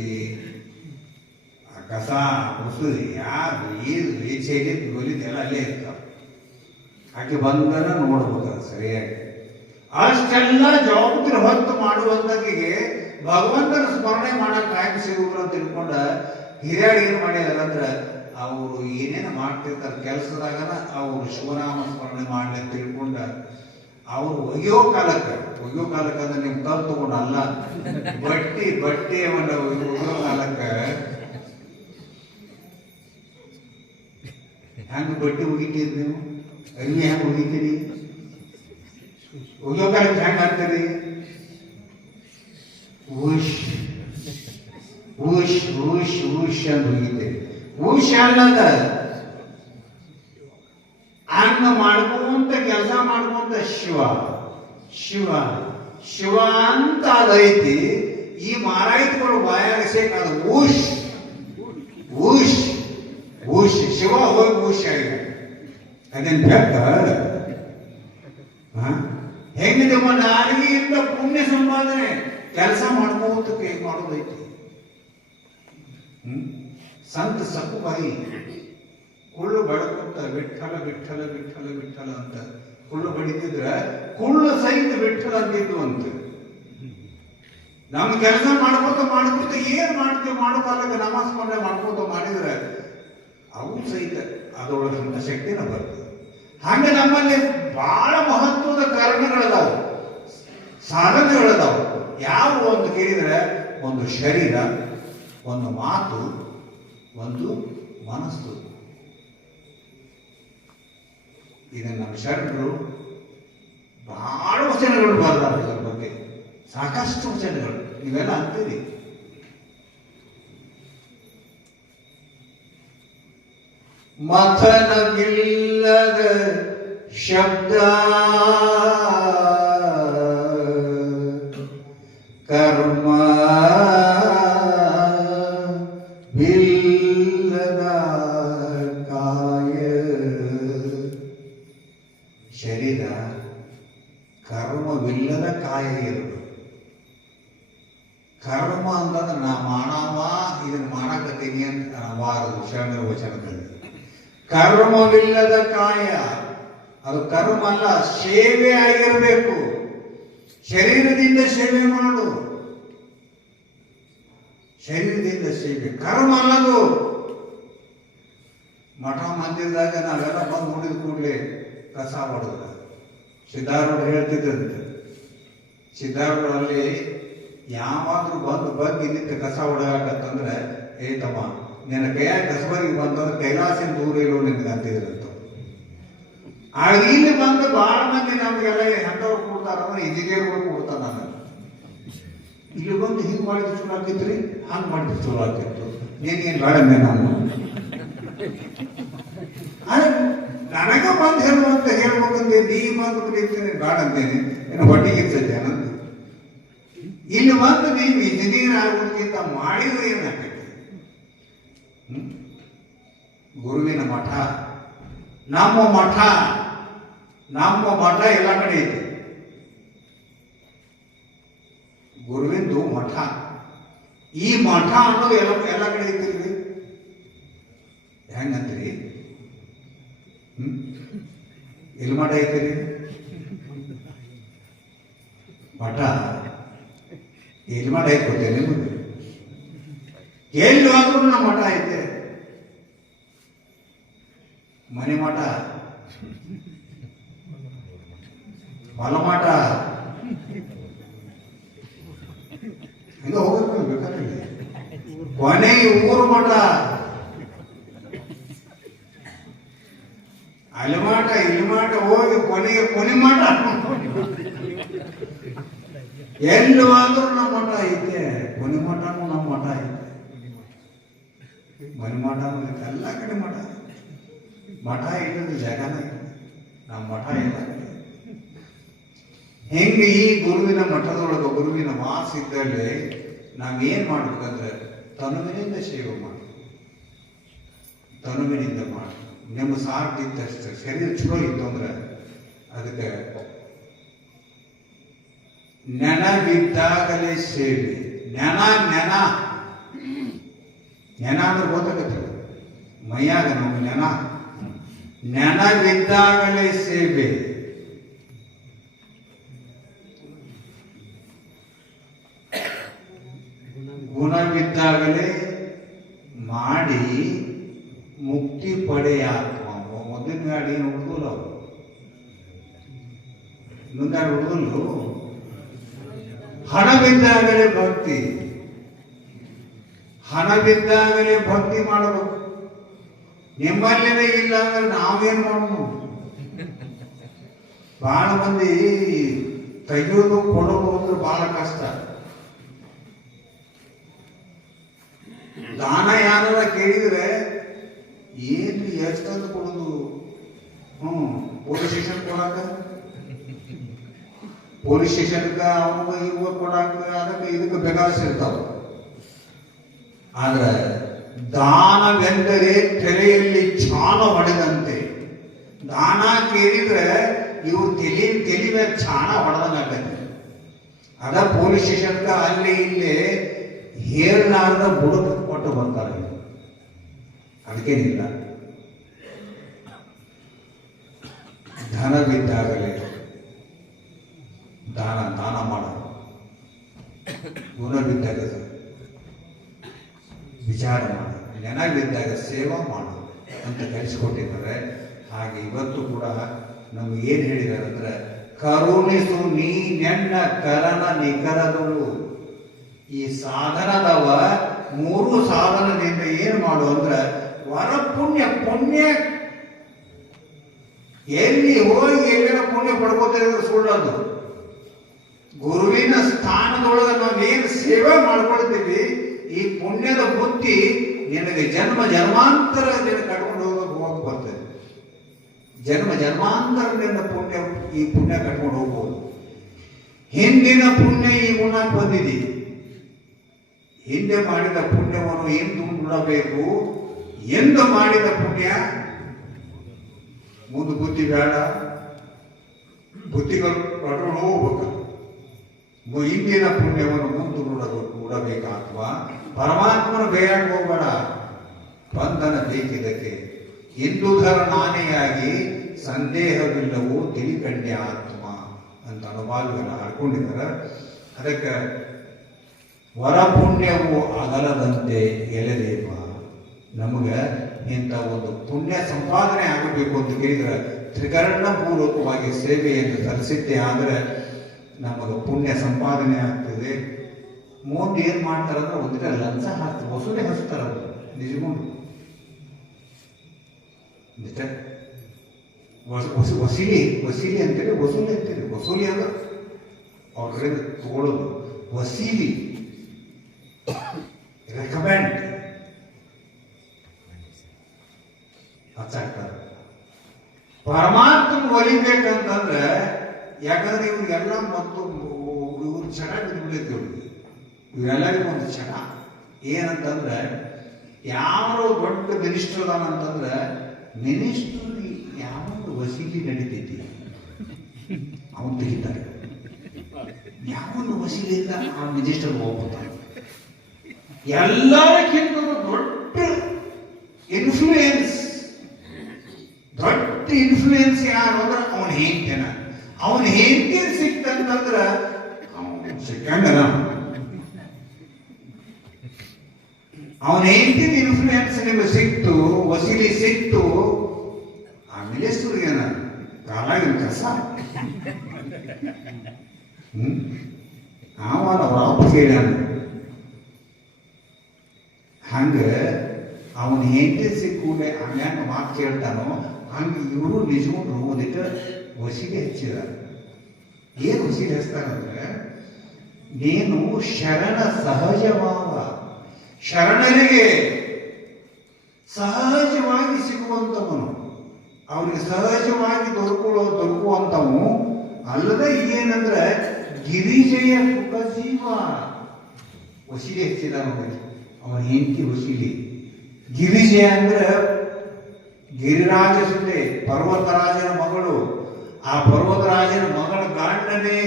ಆ ಕಸ ಉಸುರಿ ಯಾರು ಈದು ಈಚೆಗೆ ಗೊಲಿದೆಲ್ಲ ಅಲ್ಲೇ ಇರ್ತಾವ. ಆಕೆ ಬಂದನ ನೋಡ್ಬೇಕು ಸರಿಯಾಗಿ. ಅಷ್ಟೆಲ್ಲ ಜವಾಬ್ದಾರಿ ಹೊತ್ತು ಮಾಡುವಂತಕ್ಕೆ ಭಗವಂತನ ಸ್ಮರಣೆ ಮಾಡಕ್ ಟೈಮ್ ಸಿಗುವುದು ಅಂತ ತಿಳ್ಕೊಂಡ ಹಿರಿಯರು ಏನು ಮಾಡಿದಾರೆ ಅಂದ್ರೆ, ಅವರು ಏನೇನು ಮಾಡ್ತಿರ್ತಾರೆ ಕೆಲಸದಾಗನ ಅವರು ಶಿವನಾಮ ಸ್ಮರಣೆ ಮಾಡ್ಲಿ ಅಂತ ತಿಳ್ಕೊಂಡ ಅವ್ರು ಒಯ್ಯೋ ಕಾಲಕ್ಕೆ ಅಂದ್ರೆ ನೀವು ಕಲ್ ತಗೊಂಡು ಅಲ್ಲ, ಬಟ್ಟೆ ಒಂದು ಒಯ್ಯೋ ಕಾಲಕ್ಕೆ ಹೆಂಗ್ ಬಟ್ಟೆ ಒಗಿತೀರಿ ನೀವು? ಅರಿವಿ ಹೆಂಗ್ ಒಗಿತೀರಿ? ಒಯ್ಯೋ ಕಾಲಕ್ಕೆ ಹೆಂಗ್ ಹಾಕ್ತೀರಿ? ಊಶ್ ಊಶ್ ಊಶ್ ಊಶ್ ಅಂತ ಒಗಿತೀರಿ. ಊಶ್ ಅಲ್ಲದ ಹಂಗ ಮಾಡ್ಕೊಂತ ಕೆಲಸ ಮಾಡ್ಕೊಂತ ಶಿವ ಶಿವ ಶಿವ ಅಂತ ಅದೈತಿ. ಈ ಮಾರಾಯಿತಗಳು ಬಾಯಾಗಿಸೇಕ ಅದು ಊಶ್ ಊಶ್ ಊಶ್ ಶಿವ ಹೋಗಿ ಊಶ್ ಆಗಿದೆ. ಅದೇನ್ ಬೆಕ್ಕ ಹೆಂಗಿದೆ ನಾಲಿಗೆಯಿಂದ ಪುಣ್ಯ ಸಂಪಾದನೆ ಕೆಲಸ ಮಾಡ್ಕೋತ ಮಾಡೋದೈತಿ. ಸಂತ ಸಕ್ಕುಬಾಯಿ ಕುಳ್ಳು ಬಡಕೊಂತ ವಿಠಲ ವಿಠಲ ವಿಠಲ ವಿಠಲ ಅಂತ ಕುಳ್ಳು ಬಡಿತಿದ್ರ ಕುಳ್ಳು ಸಹಿತ ವಿಠಲ ಅಂತಿದ್ದು ಅಂತ. ನಮ್ ಕೆಲಸ ಮಾಡ್ಕೋತ ಏನ್ ಮಾಡ್ತೀವಿ ಮಾಡೋ ಕಾಲಕ್ಕೆ ನಾಮಸ್ಮರಣೆ ಮಾಡ್ಕೋತ ಮಾಡಿದ್ರೆ ಅವು ಸಹಿತ ಅದರೊಳಗಿನ ಶಕ್ತಿನ ಬರ್ತದೆ. ಹಾಗೆ ನಮ್ಮಲ್ಲಿ ಬಹಳ ಮಹತ್ವದ ಕಾರಣಗಳದಾವು, ಸಾಧನೆಗಳದಾವು. ಯಾವ ಒಂದು ಕೇಳಿದ್ರೆ, ಒಂದು ಶರೀರ, ಒಂದು ಮಾತು, ಒಂದು ಮನಸ್ಸು. ಇದನ್ನ ನಮ್ಮ ಶರಣರು ಬಹಳ ವಚನಗಳು ಬರ್ತಾರೆ ಇದರ ಬಗ್ಗೆ, ಸಾಕಷ್ಟು ವಚನಗಳು ನೀವೆಲ್ಲ ಅಂತೀರಿ. ಮಥನವಿಲ್ಲದ ಶಬ್ದ ಕರ್ಮ ವಿಲ್ಲದ ಕಾಯ. ಶರೀರ ಕರ್ಮವಿಲ್ಲದ ಕಾಯ ಇರುವುದು. ಕರ್ಮ ಅಂತಂದ್ರೆ ನಾ ಮಾಡವ ಇದನ್ನ ಮಾಡಕತ್ತೀನಿ ಅಂತ ವಾರದು ಶರಣರ ವಚನದಲ್ಲಿ. ಕರ್ಮವಿಲ್ಲದ ಕಾಯ ಅದು ಕರ್ಮ ಅಲ್ಲ, ಸೇವೆ ಆಗಿರಬೇಕು. ಶರೀರದಿಂದ ಸೇವೆ ಮಾಡು, ಶರೀರದಿಂದ ಸೇವೆ, ಕರ್ಮ ಅಲ್ಲದು. ಮಠ ಮಂದಿರದಾಗ ನಾವೆಲ್ಲ ಬಂದು ನೋಡಿದ ಕೂಡಲೇ ಕಸ ಹೊಡೆದ ಸಿದ್ಧಾರೂಢರು ಹೇಳ್ತಿದ್ರಂತೆ. ಸಿದ್ಧಾರೂಢರಲ್ಲಿ ಯಾವಾದ್ರೂ ಬಂದು ಬಗ್ಗೆ ನಿಂತು ಕಸ ಹೊಡೆಯಾಕತ್ತಂದ್ರೆ, ಏ ತಮ್ಮ ನಿನ್ನ ಕೈಯಾಗ ಕಸಬರಿಗೆ ಬಂತಂದ್ರೆ ಕೈಲಾಸಿನ ದೂರ ಇರೋ ನಿನ್ಗೆ ಅಂತಿದ್ರಂತ. ಆಗ ಇಲ್ಲಿ ಬಂದು ಬಹಳ ಮಂದಿ ನಮಗೆಲ್ಲ ಎಂಟವ್ರು ಕೊಡ್ತಾರಂದ್ರೆ ಇಂಜಿನಿಯರ್ಗಳು ಕೊಡ್ತಾರ. ನಾನು ಇಲ್ಲಿ ಬಂದು ಹಿಂಗೆ ಮಾಡಿದ್ರೆ ಚಲೋ ಆಕಿತ್ರಿ, ಹಂಗೆ ಮಾಡಿದ್ರೆ ಚಲೋ ಆಕಿತ್ತು, ನೀನೇನು ಬೇಡಮ್ಮೆ ನಾನು ನನಗ ಬಂದು ಹೇಳುವಂತ ಹೇಳ್ಬೇಕಂದ್ರೆ ನೀ ಬಂದು ಕಲಿತೇನೆ ಬೇಡ ಅಂತೇನೆ, ಏನು ಹೊಟ್ಟಿಗೆ ಇರ್ತೈತೆ ಅನ್ನಂತ. ಇಲ್ಲಿ ಬಂದು ನೀವು ಇಂಜಿನಿಯರ್ ಆಗೋದಕ್ಕಿಂತ ಮಾಡಿದ್ರೆ ಏನಾಗ್ತೈತಿ? ಗುರುವಿನ ಮಠ, ನಮ್ಮ ಮಠ ಎಲ್ಲ ಕಡೆ ಐತಿ. ಗುರುವಿಂದು ಮಠ, ಈ ಮಠ ಅನ್ನೋದು ಎಲ್ಲ ಕಡೆ ಐತಿಲ್ರಿ. ಹೆಂಗಂತೀರಿ? ಎಲ್ಲಿ ಮಠ ಐತಿರಿ? ಮಠ ಎಲ್ಲಿ ಮಠ ಐತಿ ಗೊತ್ತೇನೆ ನಿಮಗೆ? ಎಲ್ಲಿ ಹೋದ್ರೂ ನಮ್ಮ ಮಠ ಐತೆ. ಮನೆ ಮಠ, ಹೊಲ ಮಠ, ಹಿಂಗ ಹೋಗ್ಬೇಕು ಬೇಕಾದ್ರೆ ಕೊನೆಗೆ ಊರು ಮಠ, ಅಲ್ಲಿ ಮಾಟ ಇಲ್ಲಿ ಮಾಟ ಹೋಗಿ ಕೊನೆಗೆ ಕೊನೆ ಮಾಟ. ಎಲ್ಲಿ ಹೋದ್ರು ನಮ್ಮ ಮಠ ಐತೆ, ಕೊನೆ ಮಠನೂ ನಮ್ಮ ಮಠ ಐತೆ, ಮನೆ ಮಠನೂ ಐತೆ, ಎಲ್ಲ ಕಡೆ ಮಠ. ಮಠ ಇಲ್ಲದ ಜಗನ ನಮ್ಮ ಮಠ ಇಲ್ಲ. ಹೆಂಗೆ ಈ ಗುರುವಿನ ಮಠದೊಳಗೆ ಗುರುವಿನ ವಾಸ ಇದ್ದಲ್ಲಿ ನಾವೇನ್ ಮಾಡ್ಬೇಕಂದ್ರೆ ತನುವಿನಿಂದ ಸೇವೆ ಮಾಡಿ, ತನುವಿನಿಂದ ಮಾಡಿ. ನಿಮ್ಮ ಸಾರ್ತಿದ್ದಷ್ಟು ಶರೀರ ಚಲೋ ಇತ್ತು ಅಂದ್ರೆ ಅದಕ್ಕೆ ನೆನವಿದ್ದಾಗಲೇ ಸೇವೆ. ನೆನ ನೆನ ನೆನ ಅಂದ್ರೆ ಗೊತ್ತಾಗತ್ತಿಲ್ಲ ಮೈಯಾಗ ನಮ್ಗೆ ನೆನವಿದ್ದಾಗಲೇ ಸೇವೆ. ಗುಣವಿದ್ದಾಗಲೇ ಮಾಡಿ ಮುಕ್ತಿ ಪಡೆಯಾತ್ಮ. ಮೊದಲಿನ ಗಾಡಿ ಏನು ಹುಡುಗಲ್ಲ, ಅವರು ಮುಂದಾಡಿ ಹುಡುಗಲು. ಹಣವಿದ್ದಾಗಲೇ ಭಕ್ತಿ, ಹಣವಿದ್ದಾಗಲೇ ಭಕ್ತಿ ಮಾಡಬೇಕು. ನಿಮ್ಮಲ್ಲೇ ಇಲ್ಲ ಅಂದ್ರೆ ನಾವೇನ್ ಮಾಡೋದು? ಬಹಳ ಮಂದಿ ತೆಗೆಯೋದು ಕೊಡೋದು ಅಂದ್ರೆ ಬಹಳ ಕಷ್ಟ. ದಾನ ಯಾರ ಕೇಳಿದ್ರೆ ಏನು ಎಷ್ಟಂತ ಕೊಡುದು? ಪೊಲೀಸ್ ಸ್ಟೇಷನ್ ಕೊಡಾಕ, ಪೊಲೀಸ್ ಸ್ಟೇಷನ್ಗ ಅವಾಗ ಇವಾಗ ಕೊಡಾಕ, ಅದಕ್ಕೆ ಇದಕ್ಕೆ ಬೇಕಾಸಿರ್ತಾವ. ಆದ್ರೆ ದಾನವೆಂದರೆ ತೆರೆಯಲ್ಲಿ ಚಾಣ ಹೊಡೆದಂತೆ. ದಾನ ಕೇಳಿದ್ರೆ ಇವು ತಲೆ ಮೇಲೆ ಚಾಣ ಹೊಡೆದಂಗಾಗತ್ತೆ. ಅದ ಪೊಲೀಸ್ ಸ್ಟೇಷನ್ಗ ಅಲ್ಲಿ ಇಲ್ಲಿ ಹೇಳಲಾರ್ದ ಬುಡಕ್ ಕೊಟ್ಟು ಬರ್ತಾರೆ. ಅದಕ್ಕೇನಿಲ್ಲ, ಧನವಿದ್ದಾಗಲೇ ದಾನ ಮಾಡೋದು, ಗುಣವಿದ್ದಾಗ ವಿಚಾರ ಮಾಡೋದು, ನೆನವಿದ್ದಾಗ ಸೇವಾ ಮಾಡೋದು ಅಂತ ಕಲಿಸಿಕೊಟ್ಟಿದ್ದಾರೆ. ಹಾಗೆ ಇವತ್ತು ಕೂಡ ನಮ್ಗೆ ಏನು ಹೇಳಿದ್ದಾರೆ ಅಂದ್ರೆ, ಕರುಣಿಸು ನೀ ನೆನ್ನ ಕರನ ನಿಖರದಳು. ಈ ಸಾಧನದವ ಮೂರು ಸಾಧನದಿಂದ ಏನು ಮಾಡು ಅಂದ್ರೆ ವರ ಪುಣ್ಯ. ಪುಣ್ಯ ಎಲ್ಲಿ ಹೋಗಿ ಎಲ್ಲರ ಪುಣ್ಯ ಪಡ್ಕೋತಿರೋದು ಸುಳ್ಳದು. ಗುರುವಿನ ಸ್ಥಾನದೊಳಗೆ ನಾವೇನು ಸೇವೆ ಮಾಡ್ಕೊಳ್ತೀವಿ, ಈ ಪುಣ್ಯದ ಬುದ್ಧಿ ನಿನಗೆ ಜನ್ಮ ಜನ್ಮಾಂತರ ಕಟ್ಕೊಂಡು ಹೋಗಕ್ಕೆ ಬರ್ತದೆ. ಜನ್ಮ ಜನ್ಮಾಂತರದಿಂದ ಪುಣ್ಯ, ಈ ಪುಣ್ಯ ಕಟ್ಕೊಂಡು ಹೋಗ್ಬೋದು. ಹಿಂದಿನ ಪುಣ್ಯ ಈ ಗುಣ ಬಂದಿದೆ. ಹಿಂದೆ ಮಾಡಿದ ಪುಣ್ಯವನ್ನು ಎಂದು ಬಿಡಬೇಕು. ಎಂದು ಮಾಡಿದ ಪುಣ್ಯ ಮುಂದೆ ಬುದ್ಧಿ ಬೇಡ, ಬುದ್ಧಿಗಳು ಕಟ್ಕೊಂಡು ಹೋಗ್ಬೇಕು. ಹಿಂದಿನ ಪುಣ್ಯವನ್ನು ಮುಂದೆ ನೋಡಬೇಕು. ಅಥವಾ ಪರಮಾತ್ಮನ ಬೇಯಕ್ಕೆ ಹೋಗಬೇಡ, ಬಂಧನ ಬೇಕಿದ್ದಕ್ಕೆ. ಹಿಂದೂಧರ ನಾನೆಯಾಗಿ ಸಂದೇಹವಿಲ್ಲವೋ ತಿಳಿಕಂಡ್ಯ ಆತ್ಮ ಅಂತ ಅನುಭಾವಿಗಳನ್ನ ಹಾಡ್ಕೊಂಡಿದ್ದಾರೆ. ಅದಕ್ಕೆ ವರ ಪುಣ್ಯವು ಅಗಲದಂತೆ ಎಲೆದೇಪ. ನಮಗೆ ಇಂಥ ಒಂದು ಪುಣ್ಯ ಸಂಪಾದನೆ ಆಗಬೇಕು ಅಂತ ಕೇಳಿದ್ರೆ ತ್ರಿಕರಣ ಪೂರ್ವಕವಾಗಿ ಸೇವೆಯನ್ನು ಸಲ್ಲಿಸಿದ್ದೆ ಆದರೆ ನಮಗೆ ಪುಣ್ಯ ಸಂಪಾದನೆ ಆಗ್ತದೆ. ಮುಂದೆ ಏನು ಮಾಡ್ತಾರಂದ್ರೆ ಒಂದಿನ ಲಂಚ ಹಾಕ್ತಾರೆ, ವಸೂಲಿ ಹಚ್ತಾರ. ನಿಜಗೊಂಡು ವಸೀಲಿ ಅಂತೇಳಿ ವಸೂಲಿ ಅಂತೀರಿ. ವಸೂಲಿ ಅಂದ್ರೆ ಅವ್ರ ತಗೊಳ್ಳೋದು. ವಸೀಲಿ ರೆಕಮೆಂಡ್ ಹಚ್ಚಾಕ್ತಾರೆ. ಪರಮಾತ್ಮನ ಒಲಿಬೇಕಂತಂದ್ರೆ, ಯಾಕಂದ್ರೆ ಇವ್ರಿಗೆಲ್ಲ ಮತ್ತು ಇವ್ರು ಚಟ ಬಿದ್ದುಬಿಡೈತಿ. ಇವೆಲ್ಲರಿಗೂ ಒಂದು ಚಟ ಏನಂತಂದ್ರೆ, ಯಾರು ದೊಡ್ಡ ಮಿನಿಸ್ಟರ್ ಅದಾನಂತಂದ್ರೆ ಮಿನಿಸ್ಟರ್ ಯಾವೊಂದು ವಸೀಲಿ ನಡೀತೈತಿ ಅವನು ತೆಗಿತಾರೆ. ಯಾವೊಂದು ವಸೀಲಿಯಿಂದ ಆ ಮಿನಿಸ್ಟರ್ ಹೋಗ್ಬಿಡ್ತಾನೆ. ಎಲ್ಲರಿಗಿಂತ ದೊಡ್ಡ ಇನ್ಫ್ಲೂಯೆನ್ಸ್, ದೊಡ್ಡ ಇನ್ಫ್ಲೂಯೆನ್ಸ್ ಯಾರು ಅಂದ್ರೆ ಅವನ ಹೆಂಡತಿನ. ಅವನ ಹೆಂಡತಿ ಸಿಕ್ತಂತಂದ್ರ ಅವನು ಸಿಕ್ಕಂಗನ. ಅವನ ಹೆಂಡತಿನ ಇನ್ಫ್ಲೂಯೆನ್ಸ್ ನಿಮಗೆ ಸಿಕ್ತು, ವಸೀಲಿ ಸಿಕ್ತು, ಆ ಮಿನಿಸ್ಟರ್ಗೇನ ಕಾಲಾಗಿನ ಕಸ. ಅವನ ವಾಪಸ್ ಹೇಳ್ಯಾನ. ಕೂಡಲೇ ಹಂಗ ಮಾತು ಕೇಳ್ತಾನೋ ಹಂಗೆ ಇವರು ನಿಜಗೊಂಡು ಹೋಗೋದಕ್ಕೆ ವಸಿಗೆ ಹೆಚ್ಚಿದ್ದಾರೆ. ಏನು ವಸಿಗೆ ಹಚ್ತಾರಂದ್ರೆ, ನೀನು ಶರಣ ಸಹಜವಾದ ಶರಣರಿಗೆ ಸಹಜವಾಗಿ ಸಿಗುವಂಥವನು, ಅವನಿಗೆ ಸಹಜವಾಗಿ ದೊರಕುವಂಥವು ಅಲ್ಲದೆ ಏನಂದ್ರೆ ಗಿರಿಜೆಯ ಸುಖಜೀವ. ವಸೀಲಿ ಹೆಚ್ಚಿದ ನೋಡಿ, ಅವನ ಹೆಂಡತಿ ವಸೀಲಿ. ಗಿರಿಜೆ ಅಂದ್ರೆ ಗಿರಿರಾಜ ಸುತೆ, ಪರ್ವತರಾಜನ ಮಗಳು. ಆ ಪರ್ವತರಾಜನ ಮಗಳ ಗಂಡನೇ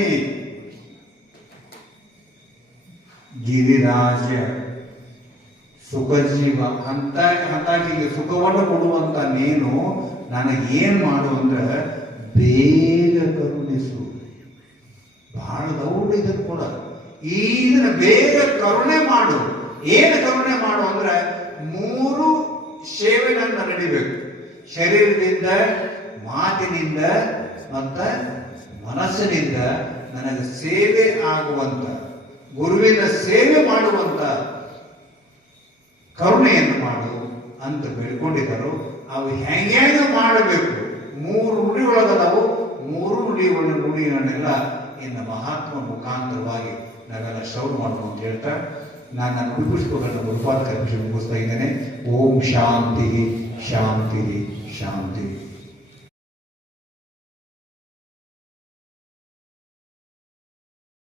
ಗಿರಿರಾಜ ಸುಖಜೀವ. ಅಂತಾಕಿಗೆ ಸುಖವನ್ನು ಕೊಡುವಂತ ನೀನು ನನಗೇನ್ ಮಾಡು ಅಂದ್ರೆ ಬೇಗ ಕರುಣಿಸು. ಬಹಳ ದೌಡ್ ಇದನ್ನು ಕೂಡ ಇದನ್ನ ಬೇಗ ಕರುಣೆ ಮಾಡು. ಏನು ಕರುಣೆ ಮಾಡು ಅಂದ್ರೆ 3 ಸೇವೆಗಳನ್ನ ನಡಿಬೇಕು. ಶರೀರದಿಂದ, ಮಾತಿನಿಂದ ಮತ್ತ ಮನಸ್ಸಿನಿಂದ ನನಗೆ ಸೇವೆ ಆಗುವಂತ, ಗುರುವಿನ ಸೇವೆ ಮಾಡುವಂತ ಕರುಣೆಯನ್ನು ಮಾಡು ಅಂತ ಬೇಡ್ಕೊಂಡಿದ್ದರು. ಅವು ಹೆಂಗೆ ಮಾಡಬೇಕು? 3 ನುಡಿಗಳದಾವು. 3 ನುಡಿಗಳನ್ನೆಲ್ಲ ಇನ್ನು ಮಹಾತ್ಮ ಮುಖಾಂತರವಾಗಿ ನಾವೆಲ್ಲ ಶ್ರವಣ ಮಾಡೋಣ ಅಂತ ಹೇಳ್ತಾ ನಾನು ನನ್ನ ನುಡಿಪುಷ್ಪಗಳನ್ನ ಗುರುಪಾದ ಕಲ್ಪಿಸಿ ಮುಗಿಸ್ತಾ ಇದ್ದೇನೆ. ಓಂ ಶಾಂತಿ ಶಾಂತಿ ಶಾಂತಿ.